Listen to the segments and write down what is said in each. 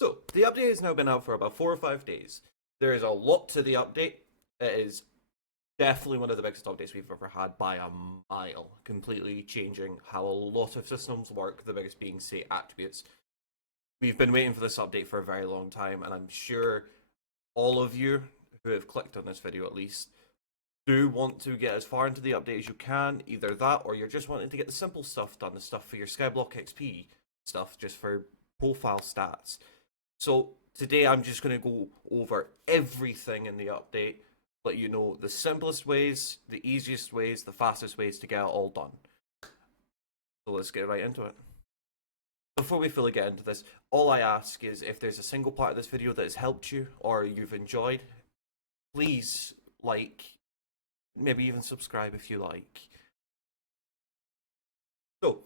So, the update has now been out for about 4 or 5 days. There is a lot to the update. It is definitely one of the biggest updates we've ever had by a mile, completely changing how a lot of systems work, the biggest being, say, attributes. We've been waiting for this update for a very long time, and I'm sure all of you who have clicked on this video at least do want to get as far into the update as you can. Either that, or you're just wanting to get the simple stuff done, the stuff for your Skyblock XP stuff, just for profile stats. So today I'm just going to go over everything in the update, let you know the simplest ways, the easiest ways, the fastest ways to get it all done. So let's get right into it. Before we fully get into this, all I ask is if there's a single part of this video that has helped you or you've enjoyed, please like, maybe even subscribe if you like. So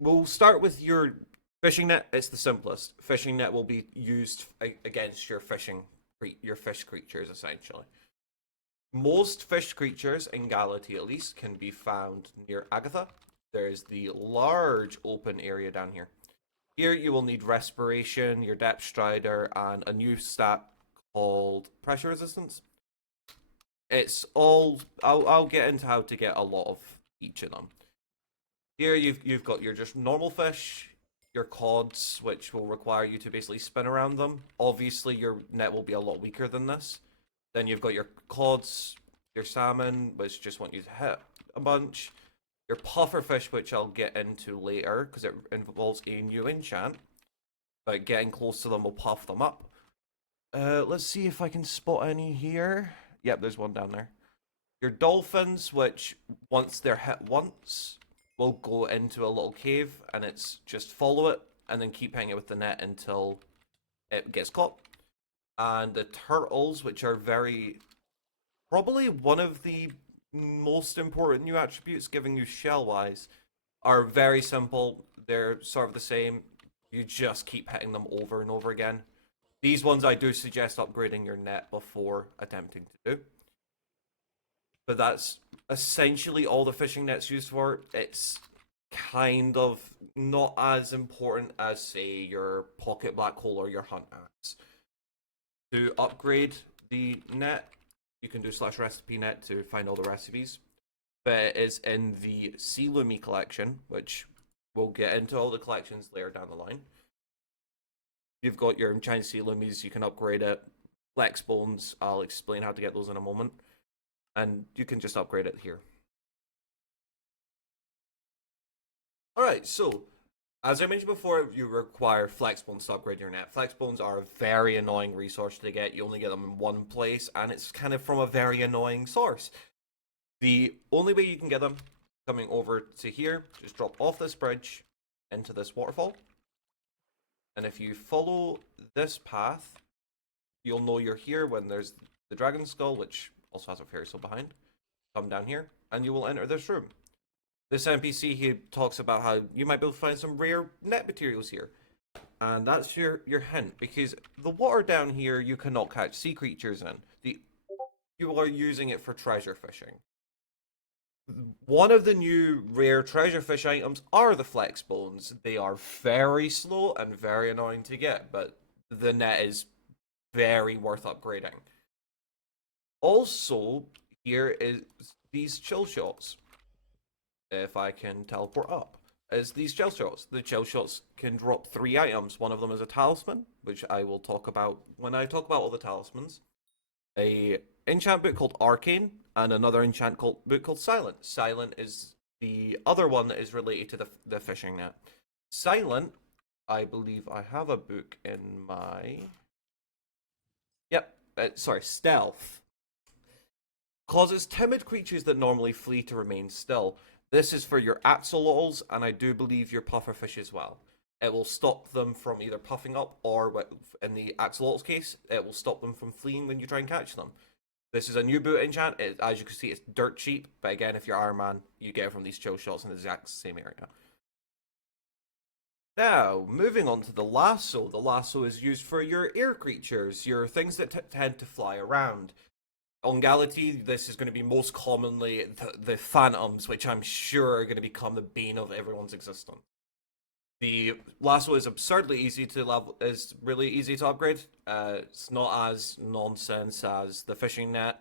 we'll start with your fishing net. It's the simplest. Fishing net will be used against your fish creatures essentially. Most fish creatures in Galaxy at least can be found near Agatha. There's the large open area down here. Here you will need respiration, your depth strider, and a new stat called pressure resistance. It's all I'll get into how to get a lot of each of them. Here you've got your just normal fish, your cods, which will require you to basically spin around them. Obviously your net will be a lot weaker than this. Then you've got your cods, your salmon, which just want you to hit a bunch. Your pufferfish, which I'll get into later because it involves a new enchant. But getting close to them will puff them up. Let's see if I can spot any here. Yep, there's one down there. Your dolphins, which once they're hit once, will go into a little cave, and it's just follow it and then keep hanging with the net until it gets caught. And the turtles, which are probably one of the most important new attributes giving you shell wise, are very simple. They're sort of the same. You just keep hitting them over and over again. These ones I do suggest upgrading your net before attempting to do. But that's essentially all the fishing net's used for. It's kind of not as important as, say, your pocket black hole or your hunt axe. To upgrade the net, you can do /recipe net to find all the recipes. But it is in the Sea Lumi collection, which we'll get into all the collections later down the line. You've got your giant Sea Lumis, you can upgrade it. Flex Bones, I'll explain how to get those in a moment. And you can just upgrade it here. Alright, so as I mentioned before, you require Flex Bones to upgrade your net. Flex Bones are a very annoying resource to get. You only get them in one place, and it's kind of from a very annoying source. The only way you can get them, coming over to here, just drop off this bridge into this waterfall. And if you follow this path, you'll know you're here when there's the dragon skull, which also has a fairy skull behind. Come down here, and you will enter this room. This NPC here talks about how you might be able to find some rare net materials here. And that's your hint, because the water down here you cannot catch sea creatures in. You are using it for treasure fishing. One of the new rare treasure fish items are the flex bones. They are very slow and very annoying to get, but the net is very worth upgrading. Also, here is these chill shots. If I can teleport up, is these chill shots. The chill shots can drop 3 items. One of them is a talisman, which I will talk about when I talk about all the talismans. A enchant book called Arcane, and another enchant book called Silent. Silent is the other one that is related to the fishing net. Silent, I believe I have a book in my... Yep, sorry, Stealth. Causes timid creatures that normally flee to remain still. This is for your axolotls, and I do believe your pufferfish as well. It will stop them from either puffing up, or in the axolotls case, it will stop them from fleeing when you try and catch them. This is a new boot enchant. As you can see, it's dirt cheap, but again, if you're Iron Man, you get it from these chill shots in the exact same area. Now, moving on to the lasso. The lasso is used for your air creatures, your things that tend to fly around. On Galaxy, this is going to be most commonly the phantoms, which I'm sure are going to become the bane of everyone's existence. The lasso is absurdly easy to level, is really easy to upgrade. It's not as nonsense as the fishing net.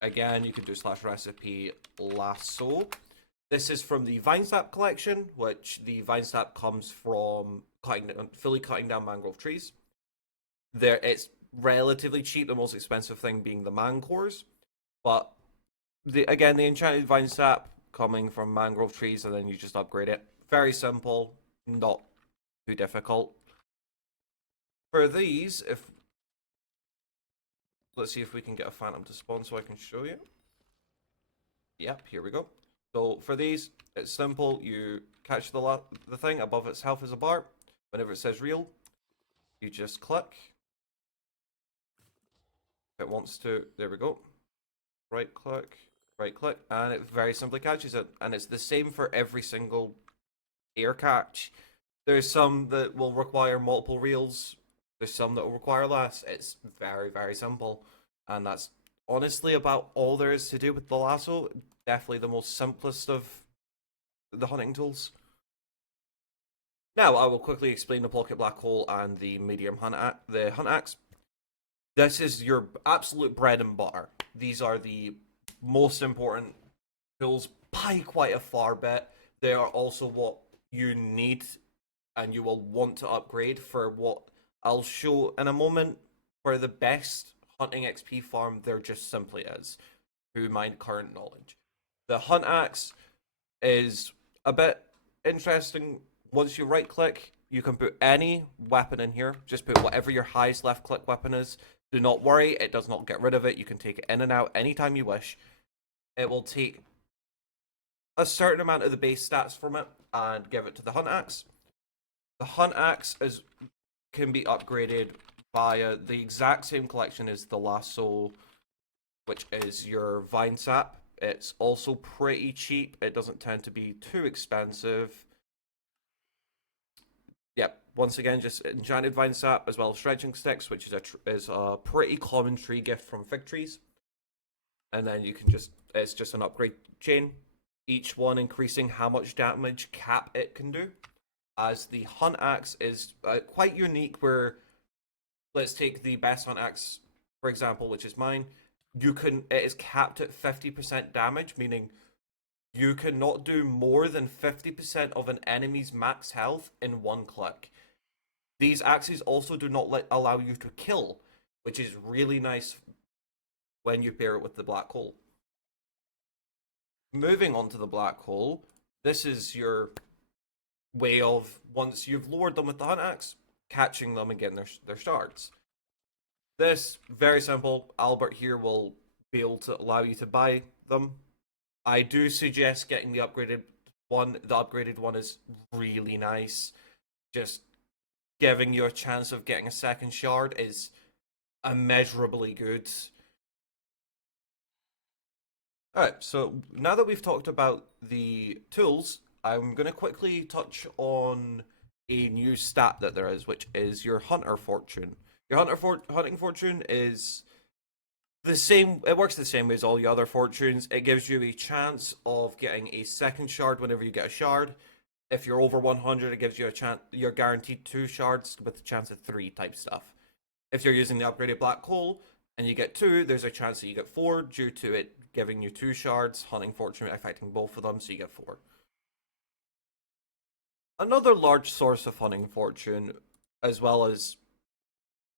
Again, you can do slash recipe lasso. This is from the vine sap collection, which the vine sap comes from fully cutting down mangrove trees. It's relatively cheap. The most expensive thing being the man cores, but the enchanted vine sap coming from mangrove trees, and then you just upgrade it. Very simple, not too difficult. For these, if let's see if we can get a phantom to spawn so I can show you. Yep, here we go. So for these, it's simple. You catch the thing above its health as a bar. Whenever it says real, you just click. If it wants to, there we go. Right click, and it very simply catches it. And it's the same for every single air catch. There's some that will require multiple reels. There's some that will require less. It's very, very simple. And that's honestly about all there is to do with the lasso. Definitely the most simplest of the hunting tools. Now I will quickly explain the pocket black hole and the medium hunt axe. This is your absolute bread and butter. These are the most important tools by quite a far bit. They are also what you need and you will want to upgrade for what I'll show in a moment. For the best hunting XP farm, there just simply is, through my current knowledge. The hunt axe is a bit interesting. Once you right click, you can put any weapon in here. Just put whatever your highest left click weapon is. Do not worry, it does not get rid of it. You can take it in and out anytime you wish. It will take a certain amount of the base stats from it and give it to the hunt axe. The hunt axe can be upgraded via the exact same collection as the lasso, which is your vine sap. It's also pretty cheap. It doesn't tend to be too expensive. Yep, once again, just enchanted vine sap as well as stretching sticks, which is a pretty common tree gift from fig trees. And then you can it's just an upgrade chain, each one increasing how much damage cap it can do. As the hunt axe is quite unique, where let's take the best hunt axe, for example, which is mine. It is capped at 50% damage, meaning you cannot do more than 50% of an enemy's max health in one click. These axes also do not allow you to kill, which is really nice when you pair it with the black hole. Moving on to the black hole, this is your way of, once you've lowered them with the hunt axe, catching them and getting their shards. This, very simple. Albert here will be able to allow you to buy them. I do suggest getting the upgraded one. The upgraded one is really nice. Just giving you a chance of getting a second shard is immeasurably good. Alright, so now that we've talked about the tools, I'm going to quickly touch on a new stat that there is, which is your hunter fortune. Your hunting fortune is the same. It works the same way as all the other fortunes. It gives you a chance of getting a second shard whenever you get a shard. If you're over 100, it gives you a chance. You're guaranteed 2 shards with a chance of 3 type stuff. If you're using the upgraded black hole and you get 2, there's a chance that you get 4 due to it giving you 2 shards. Hunting fortune affecting both of them, so you get 4. Another large source of hunting fortune, as well as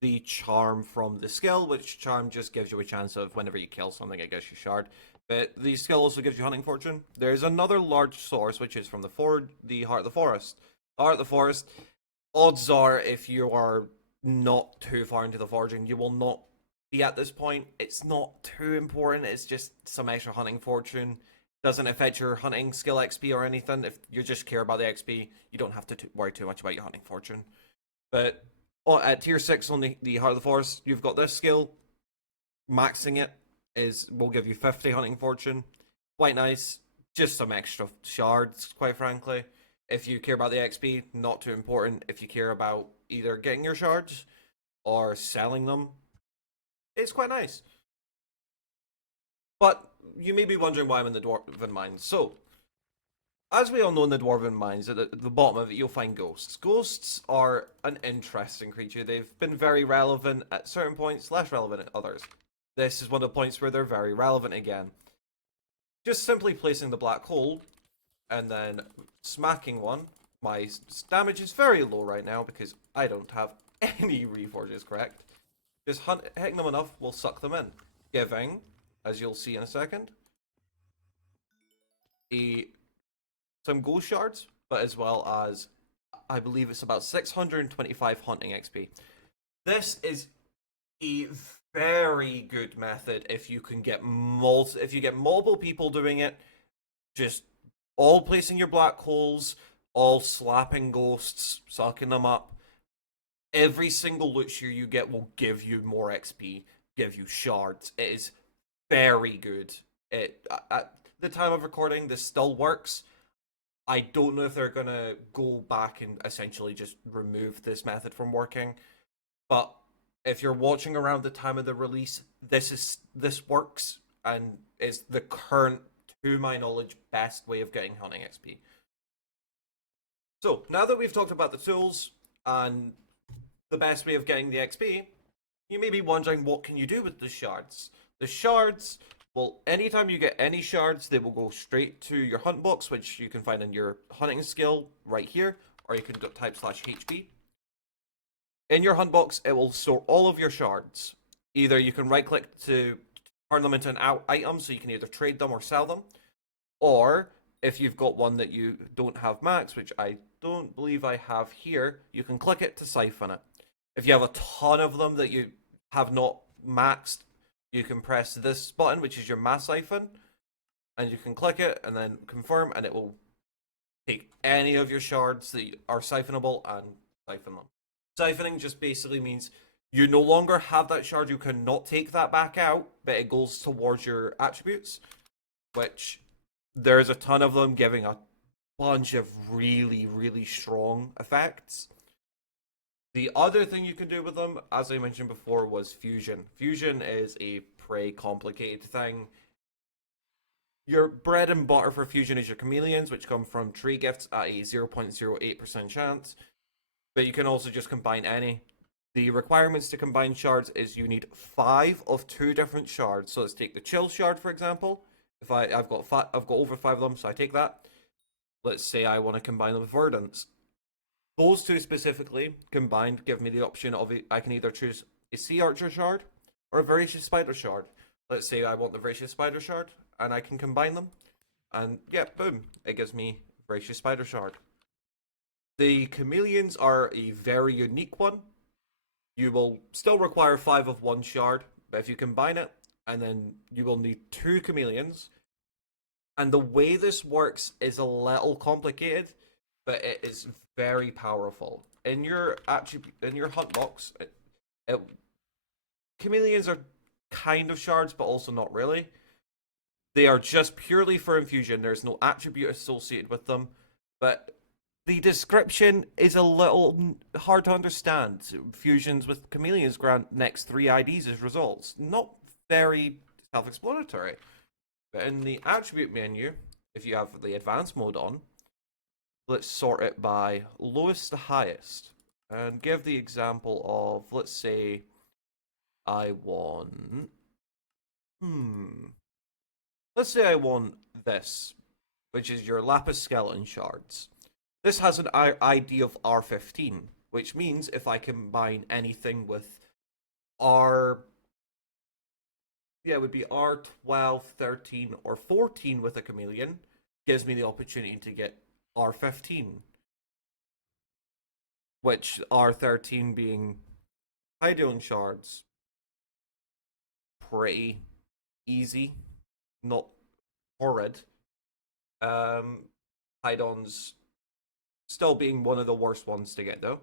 the charm from the skill, which charm just gives you a chance of whenever you kill something, it gives you shard. But the skill also gives you hunting fortune. There's another large source, which is from the Heart of the Forest. The Heart of the Forest, odds are, if you are not too far into the foraging, you will not be at this point. It's not too important. It's just some extra hunting fortune. Doesn't affect your hunting skill XP or anything. If you just care about the XP, you don't have to worry too much about your hunting fortune. But at tier 6 on the Heart of the Forest, you've got this skill. Maxing it will give you 50 hunting fortune. Quite nice. Just some extra shards, quite frankly. If you care about the XP, not too important. If you care about either getting your shards or selling them, it's quite nice. But you may be wondering why I'm in the Dwarven Mines. So, as we all know in the Dwarven Mines, at the bottom of it, you'll find ghosts. Ghosts are an interesting creature. They've been very relevant at certain points, less relevant at others. This is one of the points where they're very relevant again. Just simply placing the black hole and then smacking one. My damage is very low right now because I don't have any reforges, correct? Just hitting them enough will suck them in, giving, as you'll see in a second, some ghost shards, but as well as, I believe it's about 625 hunting XP. This is a very good method if you can get multiple people doing it, just all placing your black holes, all slapping ghosts, sucking them up. Every single loot share you get will give you more XP, give you shards. It is very good. At the time of recording, this still works. I don't know if they're gonna go back and essentially just remove this method from working, but if you're watching around the time of the release, this works and is the current, to my knowledge, best way of getting hunting XP. So now that we've talked about the tools and the best way of getting the XP, you may be wondering what can you do with the shards. The shards, well, anytime you get any shards, they will go straight to your hunt box, which you can find in your hunting skill right here, or you can type /HB. In your hunt box, it will store all of your shards. Either you can right click to turn them into an item, so you can either trade them or sell them, or if you've got one that you don't have max, which I don't believe I have here, you can click it to siphon it. If you have a ton of them that you have not maxed, you can press this button, which is your mass siphon, and you can click it and then confirm, and it will take any of your shards that are siphonable and siphon them. Siphoning just basically means you no longer have that shard, you cannot take that back out, but it goes towards your attributes, which there's a ton of them giving a bunch of really, really strong effects. The other thing you can do with them, as I mentioned before, was fusion. Fusion is a pretty complicated thing. Your bread and butter for fusion is your chameleons, which come from tree gifts at a 0.08% chance. But you can also just combine any. The requirements to combine shards is you need 5 of 2 different shards. So let's take the chill shard, for example. If I've got over 5 of them, so I take that. Let's say I want to combine them with verdance. Those two specifically combined give me the option of I can either choose a sea archer shard or a voracious spider shard. Let's say I want the voracious spider shard, and I can combine them, and yeah, boom, it gives me voracious spider shard. The chameleons are a very unique one. You will still require 5 of 1 shard, but if you combine it, and then you will need 2 chameleons. And the way this works is a little complicated, but it is very powerful. In your hunt box, chameleons are kind of shards, but also not really. They are just purely for infusion. There's no attribute associated with them, but the description is a little hard to understand. Fusions with chameleons grant next 3 IDs as results. Not very self-explanatory. But in the attribute menu, if you have the advanced mode on, let's sort it by lowest to highest. And give the example of, let's say, I want... Let's say I want this, which is your lapis skeleton shards. This has an ID of R15, which means if I combine anything with it would be R12, 13, or 14 with a chameleon, gives me the opportunity to get R15. Which R13 being Hydeon shards. Pretty easy. Not horrid. Hydon's still being one of the worst ones to get though.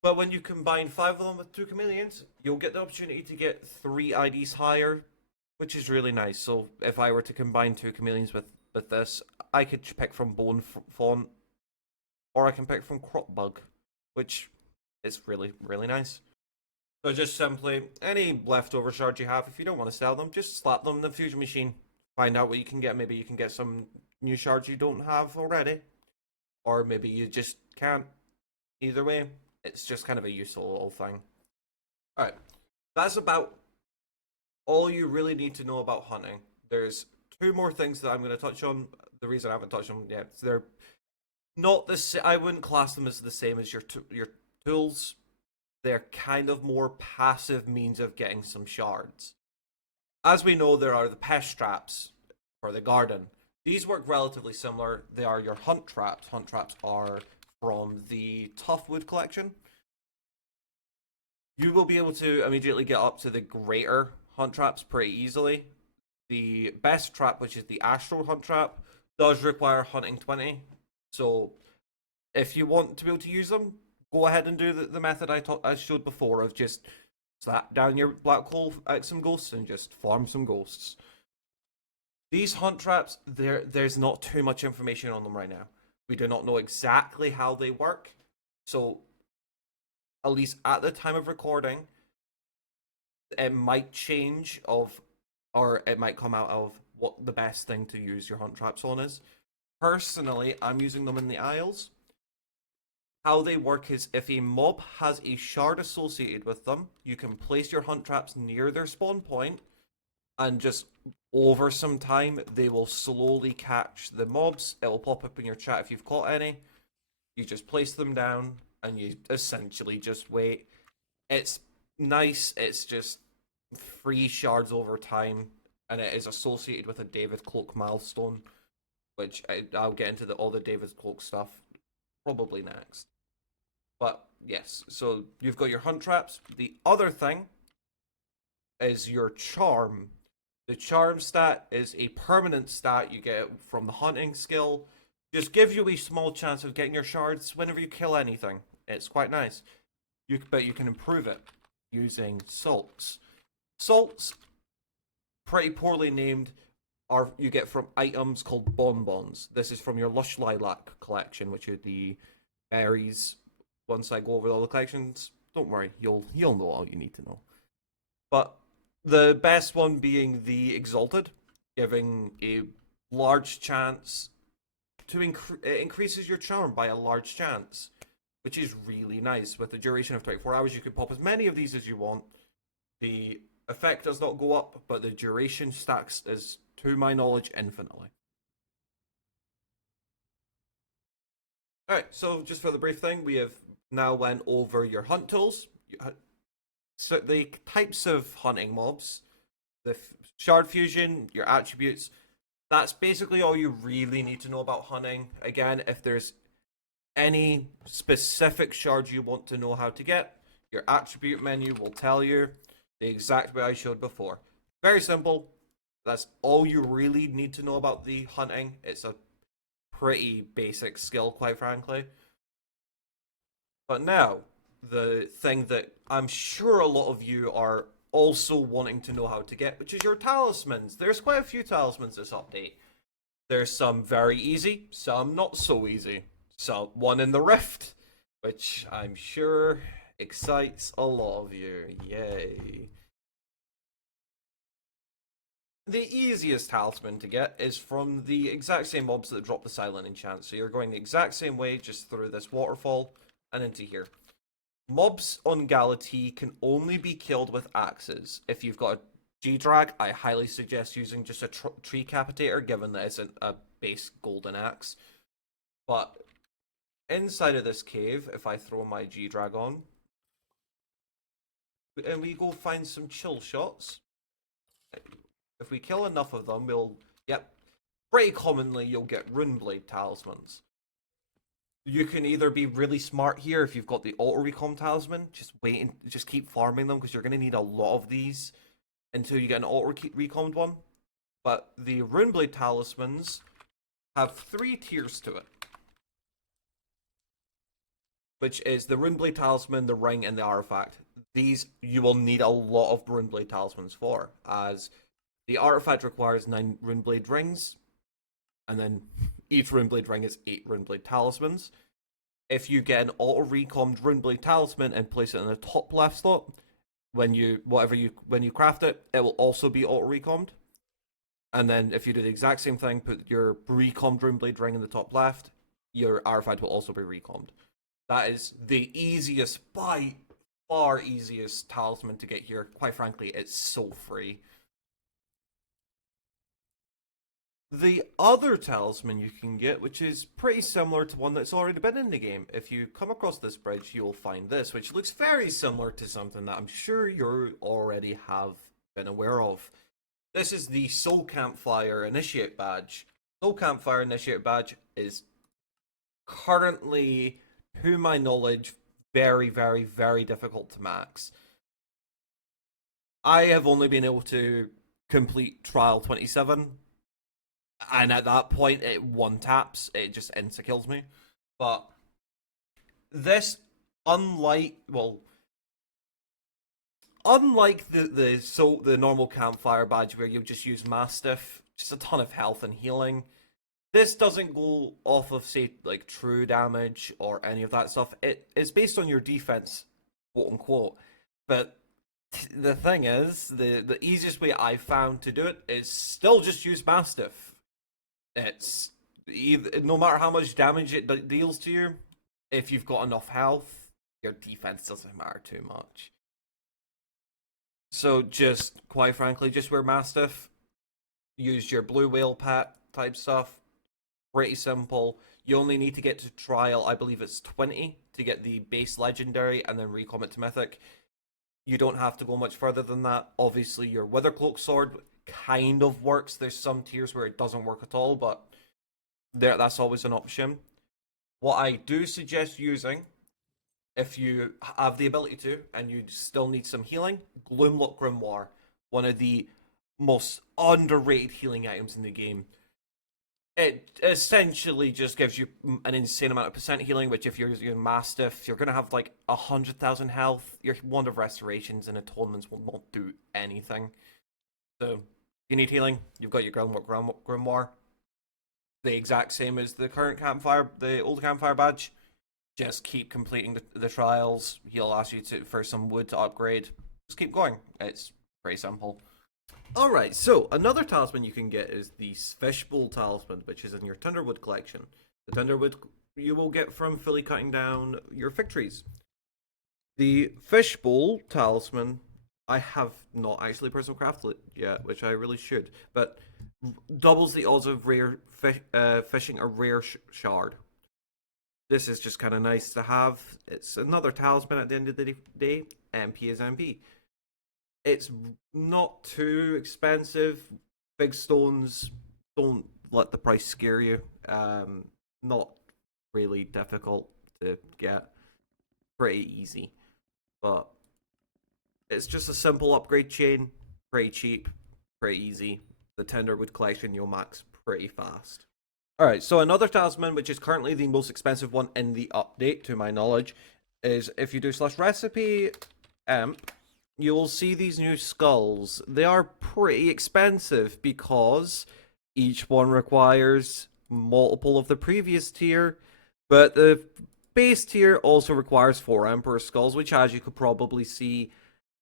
But when you combine 5 of them with 2 chameleons, you'll get the opportunity to get 3 IDs higher, which is really nice. So if I were to combine 2 chameleons with this, I could pick from Bone Fawn, or I can pick from Crop Bug, which is really, really nice. So just simply, any leftover shards you have, if you don't want to sell them, just slap them in the fusion machine. find out what you can get. Maybe you can get some new shards you don't have already, or maybe you just can't. Either way, it's just kind of a useful little thing. All right, that's about all you really need to know about hunting. There's two more things that I'm going to touch on. The reason I haven't touched on yet, they're not the. I wouldn't class them as the same as your tools. They're kind of more passive means of getting some shards. As we know, there are the pest traps for the garden. These work relatively similar. They are your hunt traps. Hunt traps are from the tough wood collection. You will be able to immediately get up to the greater hunt traps pretty easily. The best trap, which is the astral hunt trap, does require hunting 20. So if you want to be able to use them, go ahead and do the method I showed before of just slap down your black hole at some ghosts and just farm some ghosts. These hunt traps, there's not too much information on them right now. We do not know exactly how they work. So at least at the time of recording, it might change or it might come out of what the best thing to use your hunt traps on is. Personally, I'm using them in the Isles. How they work is if a mob has a shard associated with them, you can place your hunt traps near their spawn point, and just over some time, they will slowly catch the mobs. It will pop up in your chat if you've caught any. You just place them down, and you essentially just wait. It's nice. It's just free shards over time, and it is associated with a David Cloak milestone, which I'll get into all the David Cloak stuff probably next. But yes, so you've got your hunt traps. The other thing is your charm. The charm stat is a permanent stat you get from the hunting skill. Just gives you a small chance of getting your shards whenever you kill anything. It's quite nice. But you can improve it using salts. Salts, pretty poorly named, are you get from items called bonbons. This is from your Lush Lilac collection, which are the berries. Once I go over all the collections, don't worry, you'll know all you need to know. But the best one being the Exalted, giving a large chance to it increases your charm by a large chance, which is really nice. With the duration of 24 hours, you can pop as many of these as you want. The effect does not go up, but the duration stacks is, to my knowledge, infinitely. Alright, so just for the brief thing, we have now went over your hunt tools, so the types of hunting mobs, the shard fusion, your attributes. That's basically all you really need to know about hunting. Again, if there's any specific shards you want to know how to get, your attribute menu will tell you the exact way I showed before. Very simple. That's all you really need to know about the hunting. It's a pretty basic skill, quite frankly. But now, the thing that I'm sure a lot of you are also wanting to know how to get, which is your talismans. There's quite a few talismans this update. There's some very easy, some not so easy. So one in the Rift, which I'm sure excites a lot of you. Yay. The easiest talisman to get is from the exact same mobs that drop the silent enchant. So you're going the exact same way, just through this waterfall and into here. Mobs on Galatea can only be killed with axes. If you've got a G-Drag, I highly suggest using just a tree capitator, given that it's a base golden axe. But inside of this cave, if I throw my G-Drag on, and we go find some chill shots, if we kill enough of them, yep, pretty commonly you'll get Runeblade talismans. You can either be really smart here if you've got the auto recom talisman, just keep farming them because you're going to need a lot of these until you get an auto recommed one. But the Runeblade talismans have 3 tiers to it, which is the Runeblade talisman, the ring, and the artifact. These you will need a lot of Runeblade talismans for, as the artifact requires 9 Runeblade rings, and then each Runeblade ring is 8 Runeblade talismans. If you get an auto-recommed Runeblade talisman and place it in the top left slot, when you craft it, it will also be auto-recommed. And then if you do the exact same thing, put your recommed Runeblade ring in the top left, your artifact will also be recommed. That is the easiest, by far easiest talisman to get here. Quite frankly, it's so free. The other talisman you can get, which is pretty similar to one that's already been in the game, if you come across this bridge, you'll find this, which looks very similar to something that I'm sure you already have been aware of. This is the Soul Campfire Initiate Badge. Soul Campfire Initiate Badge is currently, to my knowledge, very, very, very difficult to max. I have only been able to complete Trial 27, and at that point, it one taps, it just insta kills me. But this, unlike, well, unlike the normal campfire badge where you just use Mastiff, just a ton of health and healing, this doesn't go off of, say, like true damage or any of that stuff. It is based on your defense, quote unquote. But the thing is, the easiest way I found to do it is still just use Mastiff. It's either, no matter how much damage it deals to you, if you've got enough health, your defense doesn't matter too much. So just, quite frankly, just wear Mastiff. Use your blue whale pet type stuff. Pretty simple. You only need to get to trial, I believe it's 20 to get the base legendary and then recom it to mythic. You don't have to go much further than that. Obviously, your Withercloak sword kind of works. There's some tiers where it doesn't work at all, but that's always an option. What I do suggest using, if you have the ability to, and you still need some healing, Gloomlock Grimoire, one of the most underrated healing items in the game. It essentially just gives you an insane amount of percent healing, which if you're using Mastiff, you're going to have like 100,000 health. Your Wand of Restorations and Atonements will not do anything. So, if you need healing, you've got your Grimoire. The exact same as the current campfire, the old campfire badge. Just keep completing the trials. He'll ask you for some wood to upgrade. Just keep going. It's pretty simple. Alright, so another talisman you can get is the Fishbowl talisman, which is in your Tinderwood collection. The Tinderwood you will get from fully cutting down your fig trees. The Fishbowl talisman, I have not actually personal crafted it yet, which I really should, but doubles the odds of fishing a rare shard. This is just kind of nice to have. It's another talisman at the end of the day. MP is MP. It's not too expensive. Big stones, don't let the price scare you. Not really difficult to get. Pretty easy. But it's just a simple upgrade chain. Pretty cheap. Pretty easy. The Tinderwood collection you'll max pretty fast. Alright, so another talisman, which is currently the most expensive one in the update, to my knowledge, is if you do /recipe amp, you will see these new skulls. They are pretty expensive because each one requires multiple of the previous tier, but the base tier also requires 4 Emperor skulls, which, as you could probably see,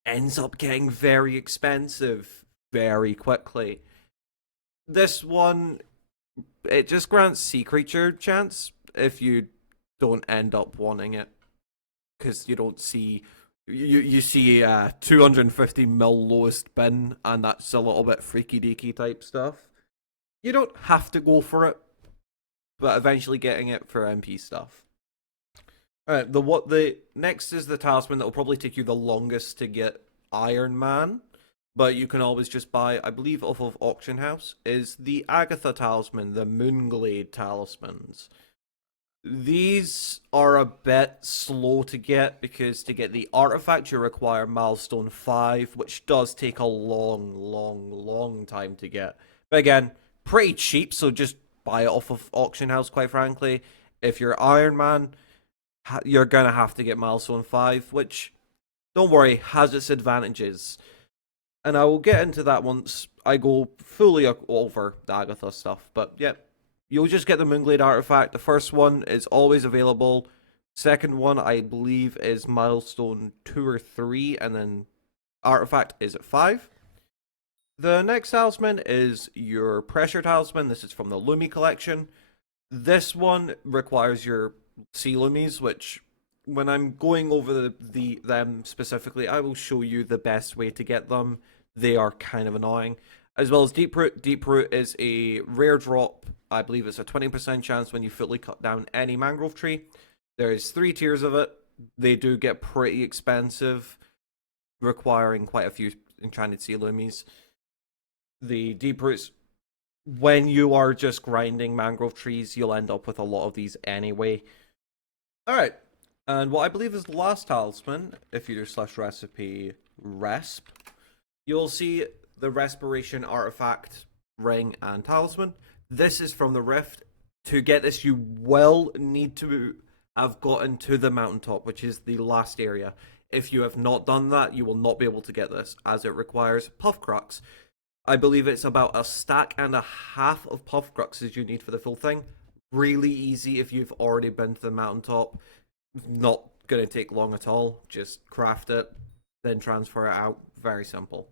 ends up getting very expensive very quickly. This one, it just grants sea creature chance if you don't end up wanting it, because you don't see you see 250 mil lowest bin, and that's a little bit freaky deaky type stuff. You don't have to go for it, but eventually getting it for MP stuff. Alright, the next is the talisman that will probably take you the longest to get, Iron Man, but you can always just buy, I believe, off of Auction House, is the Agatha talisman, the Moonglade talismans. These are a bit slow to get because to get the artifact you require milestone 5, which does take a long time to get. But again, pretty cheap, so just buy it off of Auction House, quite frankly. If you're Iron Man, you're gonna have to get milestone 5, which, don't worry, has its advantages. And I will get into that once I go fully over the Agatha stuff. But yeah, you'll just get the Moonglade artifact. The first one is always available. Second one, I believe, is milestone 2 or 3, and then artifact is at 5. The next talisman is your pressure talisman. This is from the Lumi collection. This one requires your sea lumies, which when I'm going over them specifically, I will show you the best way to get them. They are kind of annoying. As well as deep root. Deep root is a rare drop. I believe it's a 20% chance when you fully cut down any mangrove tree. There's 3 tiers of it. They do get pretty expensive, requiring quite a few enchanted sea lumies. The deep roots, when you are just grinding mangrove trees, you'll end up with a lot of these anyway. Alright, and what I believe is the last talisman, if you do slash recipe resp, you'll see the respiration artifact, ring, and talisman. This is from the rift. To get this, you will need to have gotten to the mountaintop, which is the last area. If you have not done that, you will not be able to get this, as it requires puff crux. I believe it's about a stack and a half of puff cruxes you need for the full thing. Really easy if you've already been to the mountaintop. Not going to take long at all. Just craft it, then transfer it out. Very simple.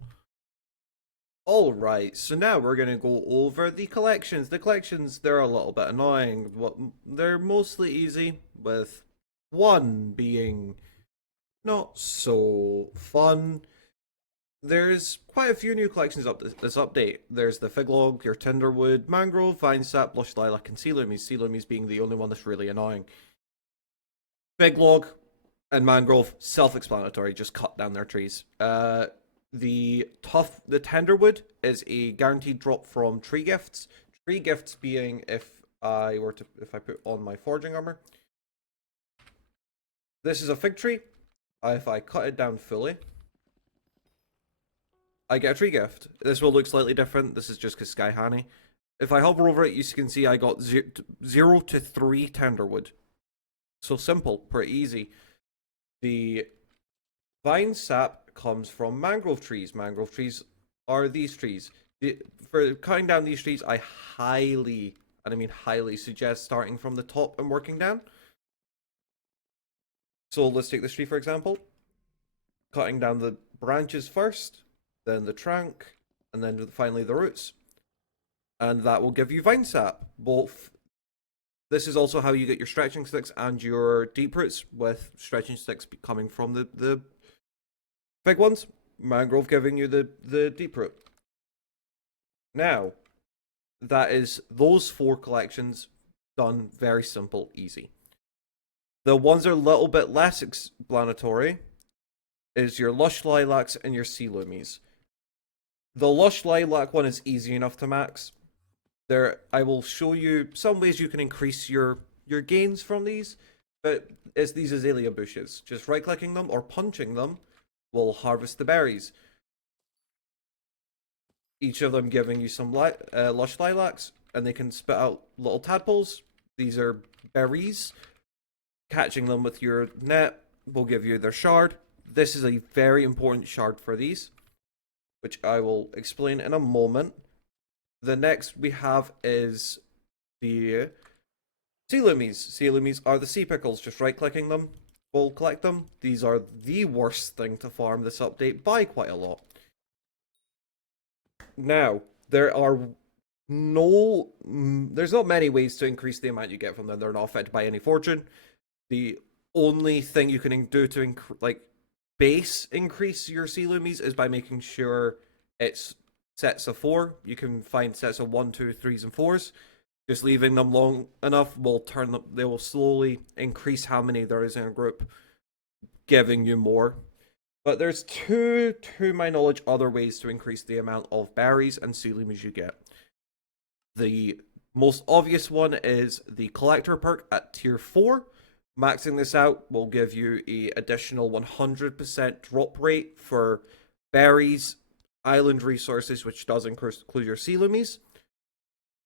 Alright, so now we're going to go over the collections. The collections, they're a little bit annoying. They're mostly easy, with one being not so fun. There's quite a few new collections up this update. There's the Fig Log, your Tinderwood, Mangrove, Vine Sap, Lush Lilac, and Sea Lumies. Sea Lumies being the only one that's really annoying. Fig Log and Mangrove, self-explanatory, just cut down their trees. The Tenderwood is a guaranteed drop from tree gifts. Tree gifts being if I put on my foraging armor. This is a fig tree. If I cut it down fully, I get a tree gift. This will look slightly different. This is just because Sky Honey. If I hover over it, you can see I got 0 to 3 Tenderwood. So simple, pretty easy. The Vine Sap comes from mangrove trees. Mangrove trees are these trees. For cutting down these trees, I highly, and I mean highly, suggest starting from the top and working down. So let's take this tree for example. Cutting down the branches first, then the trunk, and then finally the roots. And that will give you vine sap. Both. This is also how you get your stretching sticks and your deep roots, with stretching sticks coming from the big ones. Mangrove giving you the deep root. Now, that is those 4 collections done very simple, easy. The ones that are a little bit less explanatory is your Lush Lilacs and your Sea Lumies. The Lush Lilac one is easy enough to max. I will show you some ways you can increase your gains from these, but it's these azalea bushes. Just right-clicking them or punching them will harvest the berries. Each of them giving you some Lush Lilacs, and they can spit out little tadpoles. These are berries. Catching them with your net will give you their shard. This is a very important shard for these, which I will explain in a moment. The next we have is the sea lumies. Sea lumies are the sea pickles. Just right-clicking them will collect them. These are the worst thing to farm this update by quite a lot. Now, there's not many ways to increase the amount you get from them. They're not affected by any fortune. The only thing you can do to base increase your sea lumies is by making sure it's sets of 4. You can find sets of 1, 2, 3s, and 4s. Just leaving them long enough will turn them. They will slowly increase how many there is in a group, giving you more. But there's two, to my knowledge, other ways to increase the amount of berries and sea lumies you get. The most obvious one is the collector perk at tier 4. Maxing this out will give you an additional 100% drop rate for berries, island resources, which does include your sea lumies.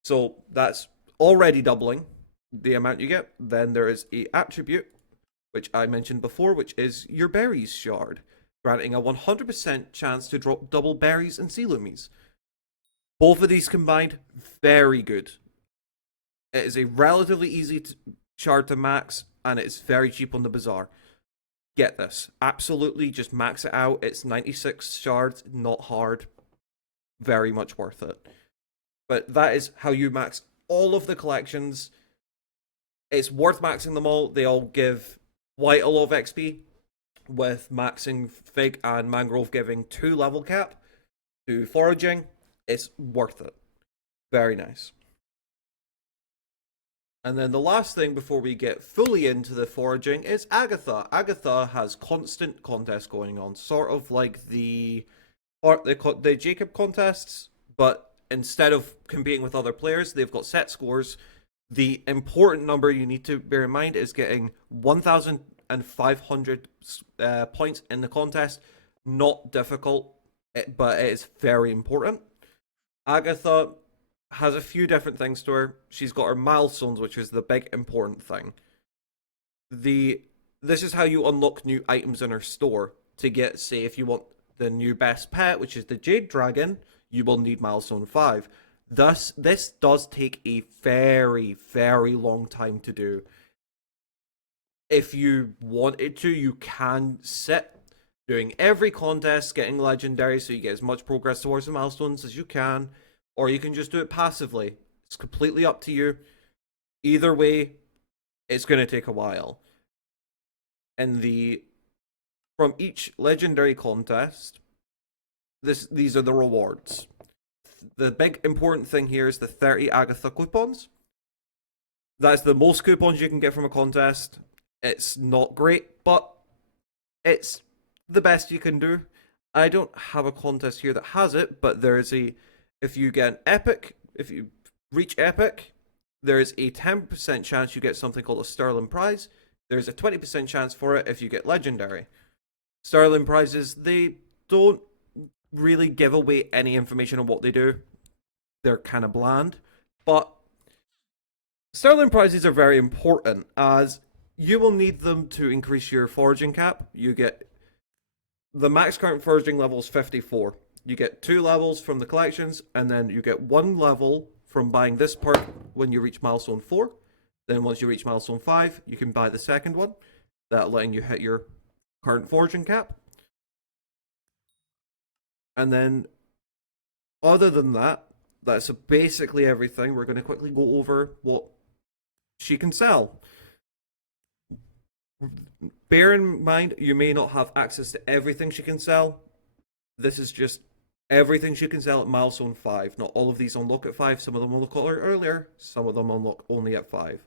So that's already doubling the amount you get. Then there is an attribute, which I mentioned before, which is your berries shard, granting a 100% chance to drop double berries and sea lumies. Both of these combined, very good. It is a relatively easy shard to max, and it's very cheap on the bazaar. Get this. Absolutely, just max it out. It's 96 shards, not hard. very much worth it. But that is how you max all of the collections. It's worth maxing them all. They all give quite a lot of XP, with maxing Fig and Mangrove giving 2 level cap to Foraging. It's worth it. Very nice. And then the last thing before we get fully into the foraging is Agatha. Agatha has constant contests going on, sort of like the Jacob contests, but instead of competing with other players, they've got set scores. The important number you need to bear in mind is getting 1,500 points in the contest. Not difficult, but it is very important. Agatha has a few different things to her. She's got her milestones, which is the big important thing. This is how you unlock new items in her store. To get, say, if you want the new best pet, which is the Jade Dragon, you will need milestone 5. Thus, this does take a very, very long time to do. If you wanted to, you can sit doing every contest, getting legendary, so you get as much progress towards the milestones as you can, or you can just do it passively. It's completely up to you. Either way, it's going to take a while. And from each legendary contest, these are the rewards. The big important thing here is the 30 Agatha coupons. That's the most coupons you can get from a contest. It's not great, but it's the best you can do. I don't have a contest here that has it, but there is if you get an epic, if you reach epic, there is a 10% chance you get something called a Sterling prize. There's a 20% chance for it if you get legendary. Sterling prizes, they don't really give away any information on what they do. They're kind of bland, but Sterling prizes are very important, as you will need them to increase your foraging cap. You get the max current foraging level is 54. You get 2 levels from the collections, and then you get 1 level from buying this perk when you reach milestone 4. Then once you reach milestone 5, you can buy the second one, that letting you hit your current foraging cap. And then, other than that, that's basically everything. We're going to quickly go over what she can sell. Bear in mind, you may not have access to everything she can sell. This is just everything she can sell at milestone 5. Not all of these unlock at 5. Some of them unlock earlier. Some of them unlock only at 5.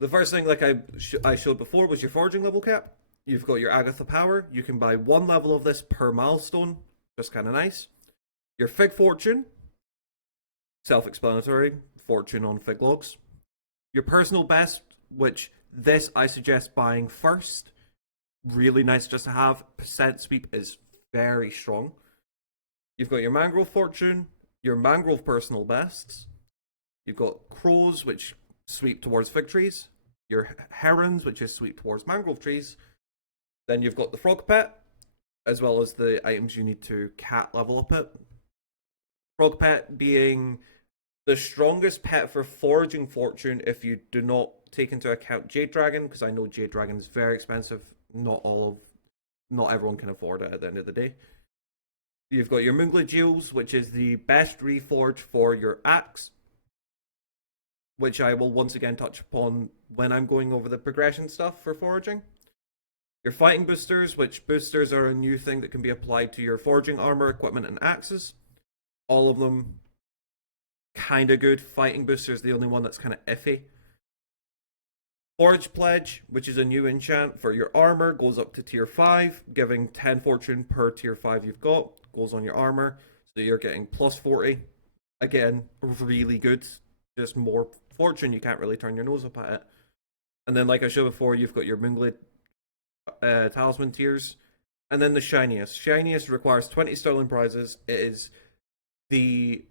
The first thing, like I showed before, was your foraging level cap. You've got your Agatha power. You can buy 1 level of this per milestone. Just kind of nice. Your Fig fortune. Self-explanatory. Fortune on Fig logs. Your personal best, which this I suggest buying first. Really nice just to have. Percent sweep is very strong. You've got your Mangrove fortune. Your Mangrove personal bests. You've got Crows, which sweep towards Fig trees. Your Herons, which is sweep towards Mangrove trees. Then you've got the Frog pet, as well as the items you need to cat level up it. Frog pet being the strongest pet for foraging fortune if you do not take into account Jade Dragon, because I know Jade Dragon is very expensive. Not everyone can afford it at the end of the day. You've got your Moonglit Jewels, which is the best reforge for your axe, which I will once again touch upon when I'm going over the progression stuff for foraging. Your fighting boosters, which boosters are a new thing that can be applied to your foraging armor, equipment, and axes. All of them kind of good. Fighting booster is the only one that's kind of iffy. Forage Pledge, which is a new enchant for your armor, goes up to tier 5, giving 10 fortune per tier 5 you've got. Goes on your armor, so you're getting plus 40. Again, really good. Just more fortune, you can't really turn your nose up at it. And then, like I showed before, you've got your Moonglade talisman tiers. And then the shiniest. Shiniest requires 20 sterling prizes. It is the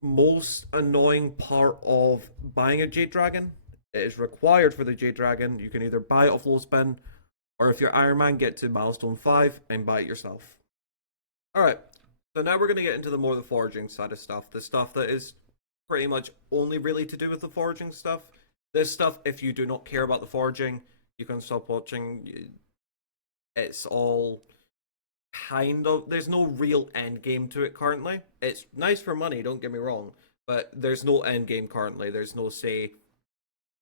most annoying part of buying a Jade Dragon. It is required for the Jade Dragon. You can either buy it off low spin, or if you're Iron Man, get to milestone 5 and buy it yourself. Alright, so now we're going to get into the foraging side of stuff. The stuff that is pretty much only really to do with the foraging stuff. This stuff, if you do not care about the foraging, you can stop watching. It's all there's no real end game to it currently. It's nice for money, don't get me wrong, but there's no end game currently. There's no, say,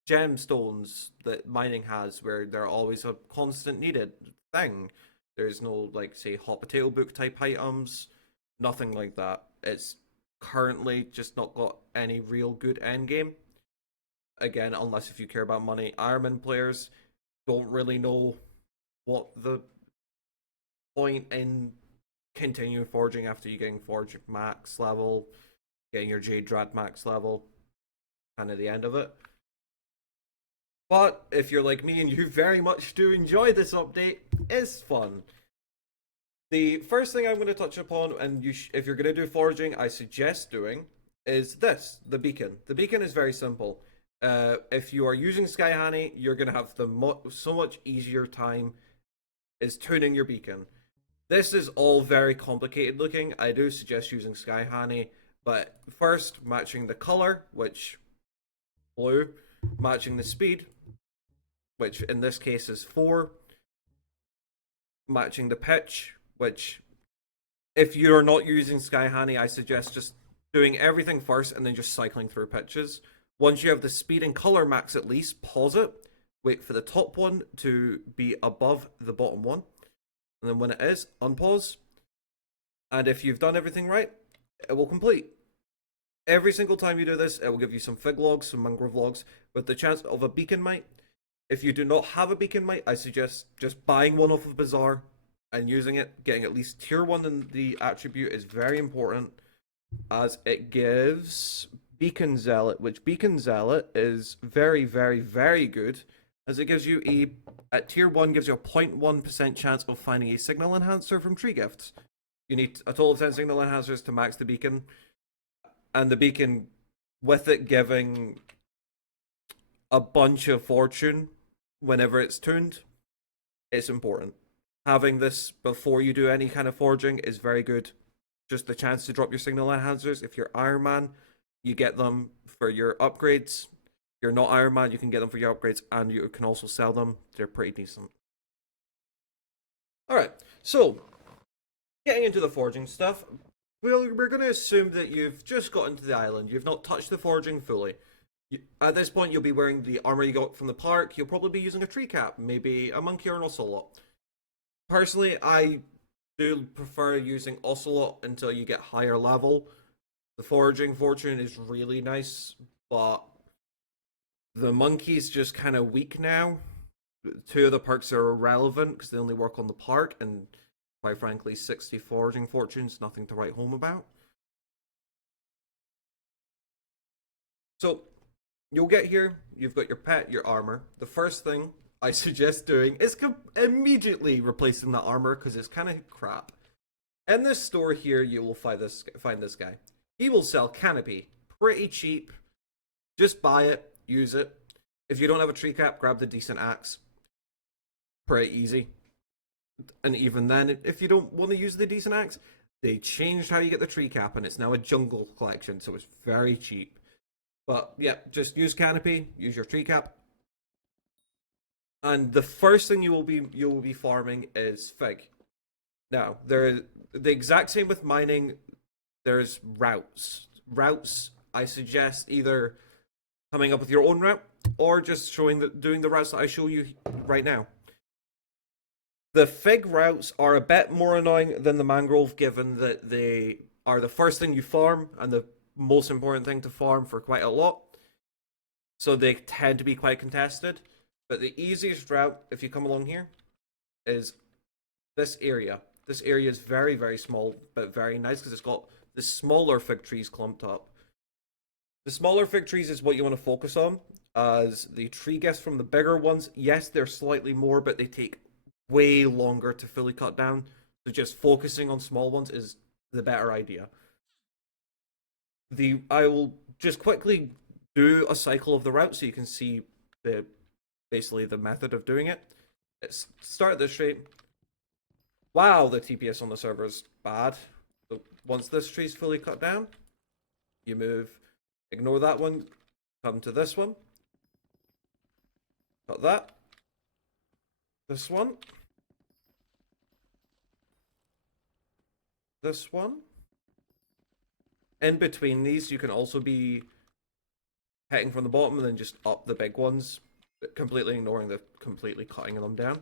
gemstones that mining has where they're always a constant needed thing. There's no, like, say, hot potato book type items, nothing like that. It's currently just not got any real good end game. Again, unless if you care about money, Ironman players don't really know what the point in continuing forging after you getting forge max level, getting your Jade Drat max level, kind of the end of it. But if you're like me and you very much do enjoy this update, it's fun. The first thing I'm going to touch upon, and if you're going to do foraging, I suggest doing, is this, the beacon. The beacon is very simple. If you are using Sky Honey, you're going to have so much easier time is tuning your beacon. This is all very complicated looking. I do suggest using Sky Honey, but first matching the color, which blue, matching the speed, which in this case is 4, matching the pitch, which if you're not using Sky Honey, I suggest just doing everything first and then just cycling through pitches. Once you have the speed and color max at least, pause it, wait for the top one to be above the bottom one, and then when it is, unpause. And if you've done everything right, it will complete. Every single time you do this, it will give you some fig logs, some mangrove logs, with the chance of a beacon mite. If you do not have a beacon mite, I suggest just buying one off of Bazaar and using it. Getting at least tier 1 in the attribute is very important, as it gives Beacon Zealot, which Beacon Zealot is very, very, very good, as it gives you at tier 1, gives you a 0.1% chance of finding a signal enhancer from tree gifts. You need a total of 10 signal enhancers to max the beacon, and the beacon, with it giving a bunch of fortune whenever it's tuned, it's important. Having this before you do any kind of forging is very good. Just the chance to drop your signal enhancers. If you're Iron Man, you get them for your upgrades. If you're not Iron Man, you can get them for your upgrades, and you can also sell them. They're pretty decent. Alright, so getting into the forging stuff, we're going to assume that you've just got into the island. You've not touched the forging fully. At this point, you'll be wearing the armor you got from the park. You'll probably be using a tree cap, maybe a monkey or an ocelot. Personally, I do prefer using ocelot until you get higher level. The foraging fortune is really nice, but the monkey's just kind of weak now. 2 of the perks are irrelevant because they only work on the park, and quite frankly, 60 foraging fortunes, nothing to write home about. So, you'll get here, you've got your pet, your armor. The first thing I suggest doing is immediately replacing that armor because it's kind of crap. In this store here, you will find this guy. He will sell canopy pretty cheap. Just buy it, use it. If you don't have a tree cap, grab the decent axe. Pretty easy. And even then, if you don't want to use the decent axe, they changed how you get the tree cap, and it's now a jungle collection, so it's very cheap. But yeah, just use canopy, use your tree cap, and the first thing you will be farming is fig. Now, they're the exact same with mining. There's routes. Routes, I suggest either coming up with your own route or just doing the routes that I show you right now. The fig routes are a bit more annoying than the mangrove, given that they are the first thing you farm and the most important thing to farm for quite a lot. So they tend to be quite contested. But the easiest route, if you come along here, is this area. This area is very, very small, but very nice because it's got the smaller fig trees clumped up. The smaller fig trees is what you want to focus on, as the tree gifts from the bigger ones, yes, they're slightly more, but they take way longer to fully cut down. So just focusing on small ones is the better idea. I will just quickly do a cycle of the route so you can see basically the method of doing it. Let's start this straight. Wow, the TPS on the server is bad. So once this tree's fully cut down, you move, ignore that one, come to this one, cut that, this one, this one. In between these, you can also be hitting from the bottom and then just up the big ones, completely ignoring the completely cutting them down.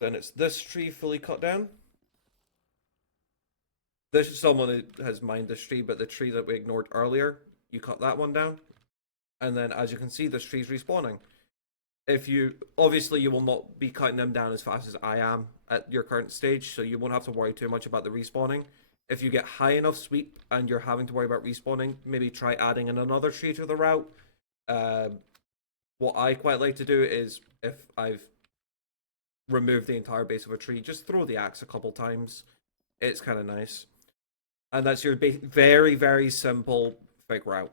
Then it's this tree fully cut down. This is someone who has mined this tree, but the tree that we ignored earlier, you cut that one down. And then as you can see, this tree's respawning. If you, obviously you will not be cutting them down as fast as I am at your current stage, so you won't have to worry too much about the respawning. If you get high enough sweep and you're having to worry about respawning, maybe try adding in another tree to the route. What I quite like to do is, if I've removed the entire base of a tree, just throw the axe a couple times. It's kind of nice. And that's your very, very simple fig route.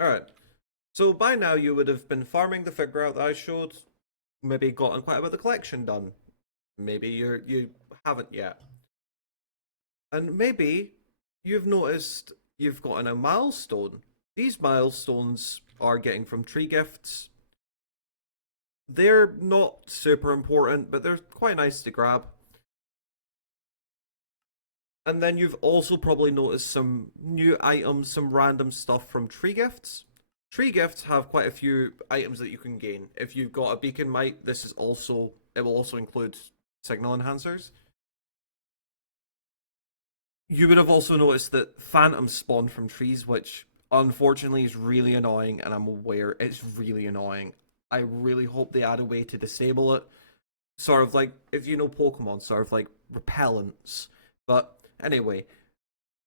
Alright. So by now you would have been farming the fig route that I showed. Maybe gotten quite a bit of the collection done. Maybe you haven't yet. And maybe you've noticed you've gotten a milestone. These milestones are getting from tree gifts. They're not super important, but they're quite nice to grab. And then you've also probably noticed some new items, some random stuff from tree gifts. Tree gifts have quite a few items that you can gain. If you've got a beacon mite, this is also, it will also include signal enhancers. You would have also noticed that phantoms spawn from trees, which unfortunately is really annoying, and I'm aware it's really annoying. I really hope they add a way to disable it. Sort of like, if you know Pokemon, sort of like repellents. But anyway,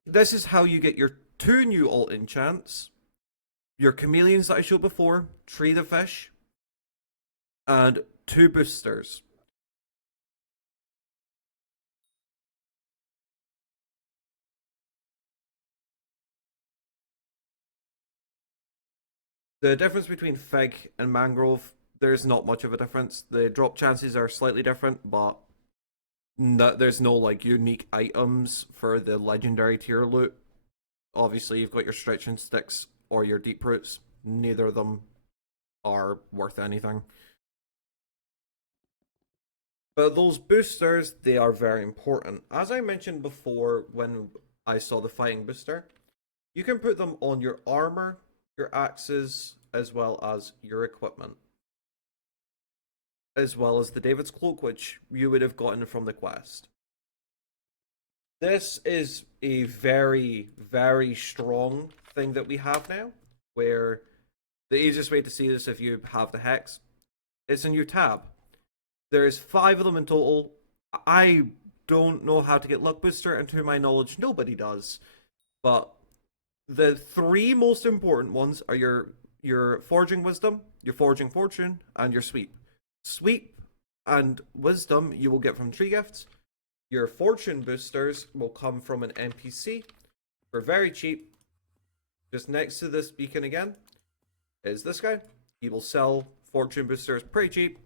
this is how you get your 2 new alt enchants. Your chameleons that I showed before, Tree the Fish, and 2 boosters. The difference between Fig and Mangrove, there's not much of a difference. The drop chances are slightly different, but there's no like unique items for the legendary tier loot. Obviously, you've got your stretching sticks or your deep roots. Neither of them are worth anything. But those boosters, they are very important. As I mentioned before when I saw the fighting booster, you can put them on your armor, your axes, as well as your equipment. As well as the David's Cloak, which you would have gotten from the quest. This is a very, very strong thing that we have now, where the easiest way to see this, if you have the hex, it's in your tab. There's 5 of them in total. I don't know how to get Luck Booster, and to my knowledge, nobody does. But the 3 most important ones are your Foraging Wisdom, your Foraging Fortune, and your Sweep. Sweep and Wisdom you will get from tree gifts. Your Fortune boosters will come from an NPC for very cheap. Just next to this beacon again is this guy. He will sell Fortune boosters pretty cheap.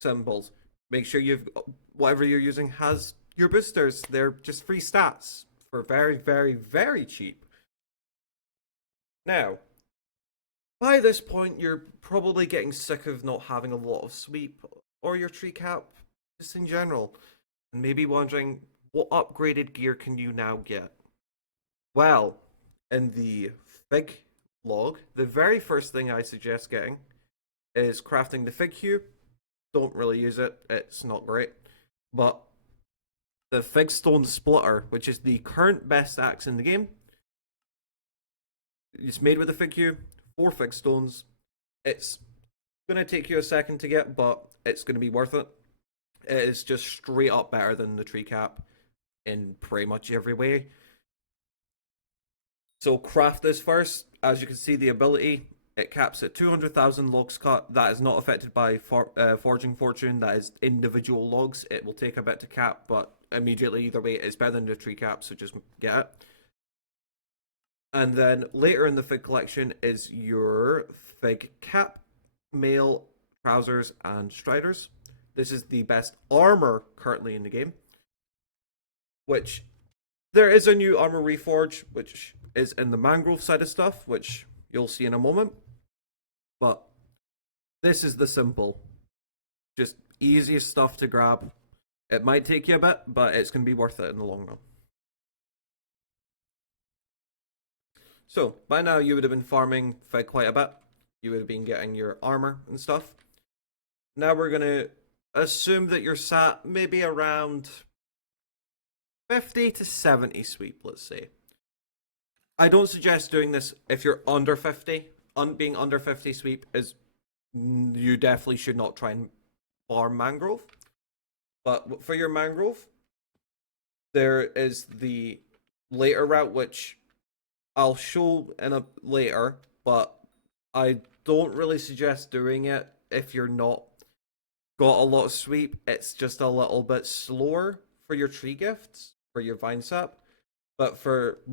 Symbols. Make sure you've whatever you're using has your boosters. They're just free stats for very, very, very cheap. Now, by this point, you're probably getting sick of not having a lot of sweep or your tree cap, just in general, and maybe wondering what upgraded gear can you now get? Well, in the Fig log, the very first thing I suggest getting is crafting the Fig Hue. Don't really use it, it's not great. But the Fig Stone Splitter, which is the current best axe in the game, it's made with a Fig Hue, 4 Fig Stones. It's going to take you a second to get, but it's going to be worth it. It is just straight up better than the tree cap in pretty much every way. So craft this first. As you can see, the ability, it caps at 200,000 logs cut. That is not affected by Foraging Fortune. That is individual logs. It will take a bit to cap, but immediately either way, it's better than the tree cap, so just get it. And then later in the Fig collection is your Fig cap, mail, trousers, and striders. This is the best armor currently in the game. Which, there is a new armor reforge, which is in the mangrove side of stuff, which you'll see in a moment. But this is the simple, just easiest stuff to grab. It might take you a bit, but it's going to be worth it in the long run. So, by now you would have been farming Fig quite a bit. You would have been getting your armor and stuff. Now we're going to assume that you're sat maybe around 50 to 70 sweep, let's say. I don't suggest doing this if you're under 50. Being under 50 sweep is, you definitely should not try and farm mangrove. But for your mangrove, there is the later route, which I'll show in a later, but I don't really suggest doing it if you're not got a lot of sweep. It's just a little bit slower for your tree gifts, for your vine sap. But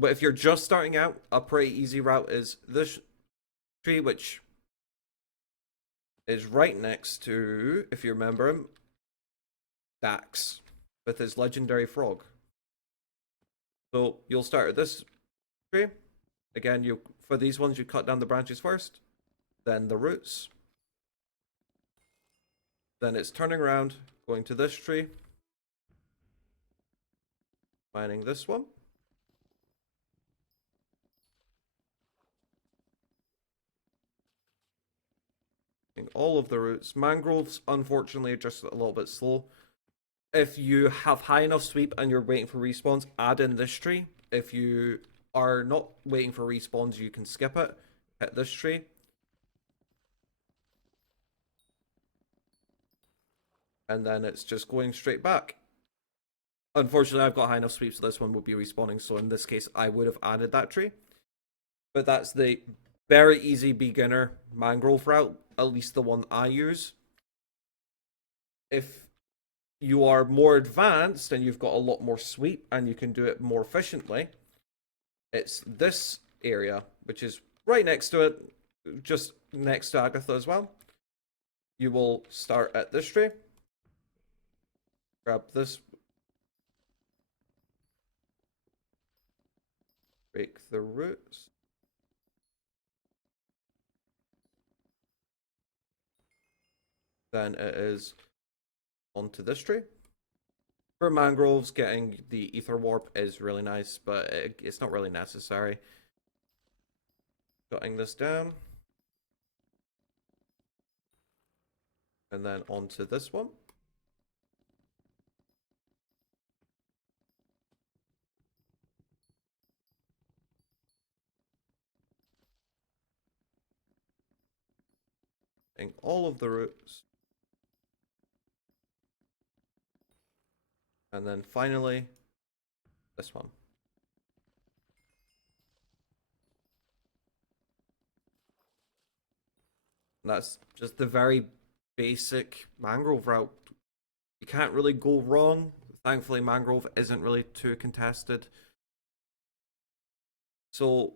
if you're just starting out, a pretty easy route is this tree, which is right next to, if you remember him, Dax with his legendary frog. So you'll start at this tree. Again, for these ones you cut down the branches first, then the roots. Then it's turning around, going to this tree, mining this one. All of the roots. Mangroves, unfortunately, are just a little bit slow. If you have high enough sweep and you're waiting for respawns, add in this tree. If you are not waiting for respawns, you can skip it. Hit this tree. And then it's just going straight back. Unfortunately, I've got high enough sweep, so this one will be respawning. So in this case, I would have added that tree. But that's the very easy beginner mangrove route, at least the one I use. If you are more advanced and you've got a lot more sweep and you can do it more efficiently, it's this area, which is right next to it, just next to Agatha as well. You will start at this tree, grab this, break the roots, then it is onto this tree. For mangroves, getting the ether warp is really nice, but it's not really necessary. Cutting this down. And then onto this one. Getting all of the roots. And then finally, this one. And that's just the very basic mangrove route. You can't really go wrong. Thankfully, mangrove isn't really too contested. So,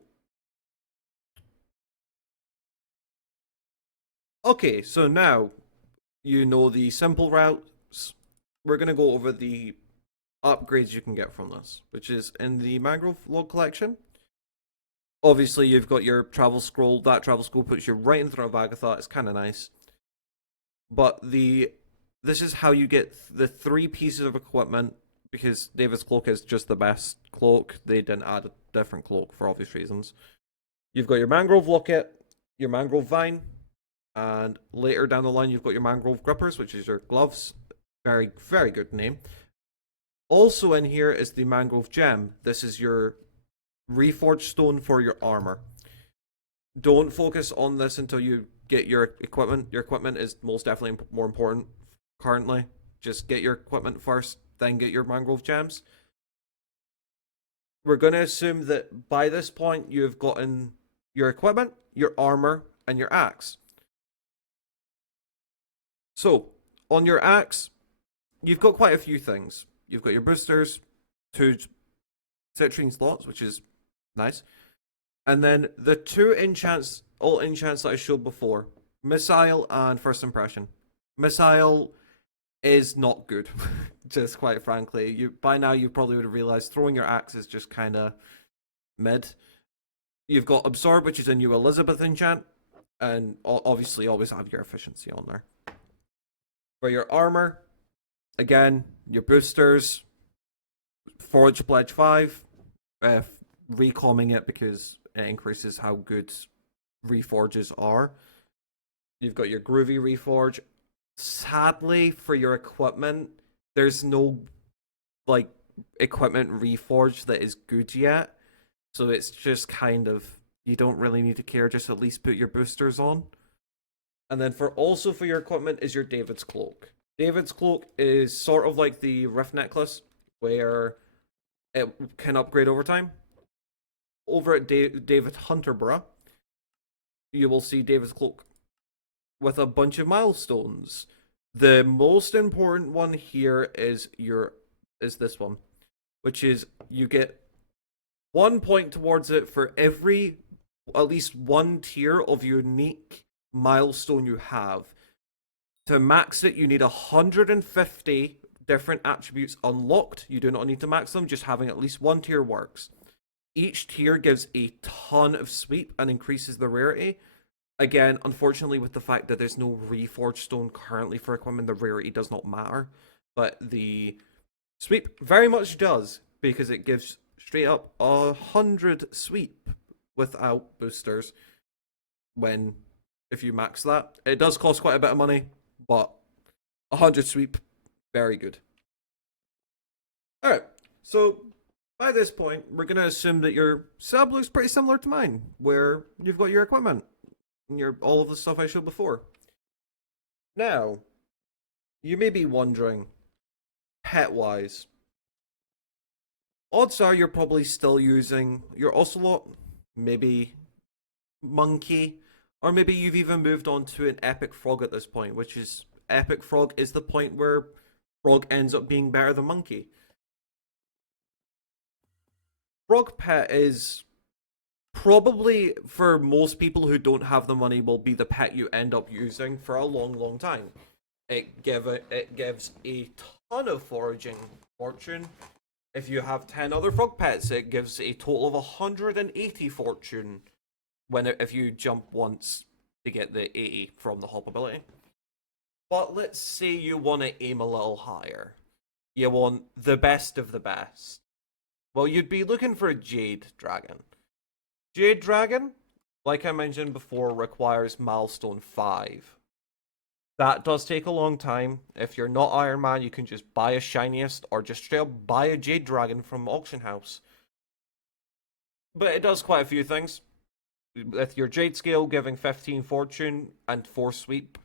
okay, so now you know the simple routes. We're going to go over the upgrades you can get from this, which is in the mangrove log collection. Obviously, you've got your travel scroll. That travel scroll puts you right in front of Agatha. It's kind of nice. But this is how you get the 3 pieces of equipment, because David's cloak is just the best cloak. They didn't add a different cloak for obvious reasons. You've got your mangrove locket, your mangrove vine, and later down the line you've got your mangrove grippers, which is your gloves. Very, very good name. Also in here is the mangrove gem. This is your reforged stone for your armor. Don't focus on this until you get your equipment. Your equipment is most definitely more important currently. Just get your equipment first, then get your mangrove gems. We're going to assume that by this point you've gotten your equipment, your armor, and your axe. So, on your axe, you've got quite a few things. You've got your boosters, 2 citrine slots, which is nice. And then the 2 enchants, all enchants that I showed before, Missile and First Impression. Missile is not good, just quite frankly. By now you probably would have realized throwing your axe is just kind of mid. You've got Absorb, which is a new Elizabeth enchant, and obviously always have your efficiency on there. For your armor, again, your boosters, Forge Pledge 5, uh, recalming it because it increases how good reforges are. You've got your Groovy Reforge. Sadly, for your equipment, there's no like equipment reforge that is good yet. So it's just kind of you don't really need to care, just at least put your boosters on. And then for your equipment is your David's Cloak. David's Cloak is sort of like the Rift Necklace, where it can upgrade over time. Over at David Hunterborough, you will see David's Cloak with a bunch of milestones. The most important one here is this one, which is you get 1 point towards it for every at least one tier of unique milestone you have. To max it, you need 150 different attributes unlocked. You do not need to max them, just having at least one tier works. Each tier gives a ton of sweep and increases the rarity. Again, unfortunately, with the fact that there's no reforged stone currently for equipment, the rarity does not matter. But the sweep very much does, because it gives straight up 100 sweep without boosters if you max that. It does cost quite a bit of money, but 100 sweep, very good. Alright, so by this point, we're going to assume that your sub looks pretty similar to mine, where you've got your equipment and all of the stuff I showed before. Now, you may be wondering, pet-wise, odds are you're probably still using your Ocelot, maybe Monkey, or maybe you've even moved on to an Epic Frog at this point, which is Epic Frog is the point where Frog ends up being better than Monkey. Frog Pet is probably, for most people who don't have the money, will be the pet you end up using for a long, long time. It gives a ton of foraging fortune. If you have 10 other frog pets, it gives a total of 180 fortune if you jump once to get the 80 from the hop ability. But let's say you want to aim a little higher. You want the best of the best. Well, you'd be looking for a Jade Dragon. Jade Dragon, like I mentioned before, requires milestone 5. That does take a long time. If you're not Iron Man, you can just buy a shiniest or just straight up buy a Jade Dragon from Auction House. But it does quite a few things. With your Jade Scale giving 15 fortune and 4 sweep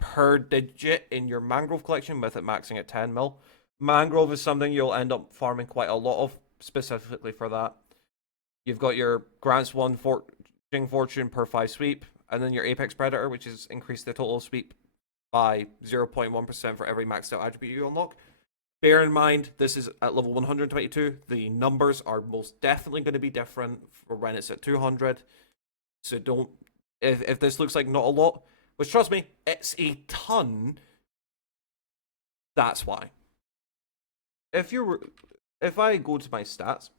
per digit in your Mangrove collection, with it maxing at 10 mil. Mangrove is something you'll end up farming quite a lot of, specifically for that. You've got your grants 1 fortune per 5 sweep, and then your Apex Predator, which is increased the total sweep by 0.1% for every maxed out attribute you unlock. Bear in mind, this is at level 122. The numbers are most definitely going to be different for when it's at 200. So don't... If this looks like not a lot, which trust me, it's a ton, that's why. If I go to my stats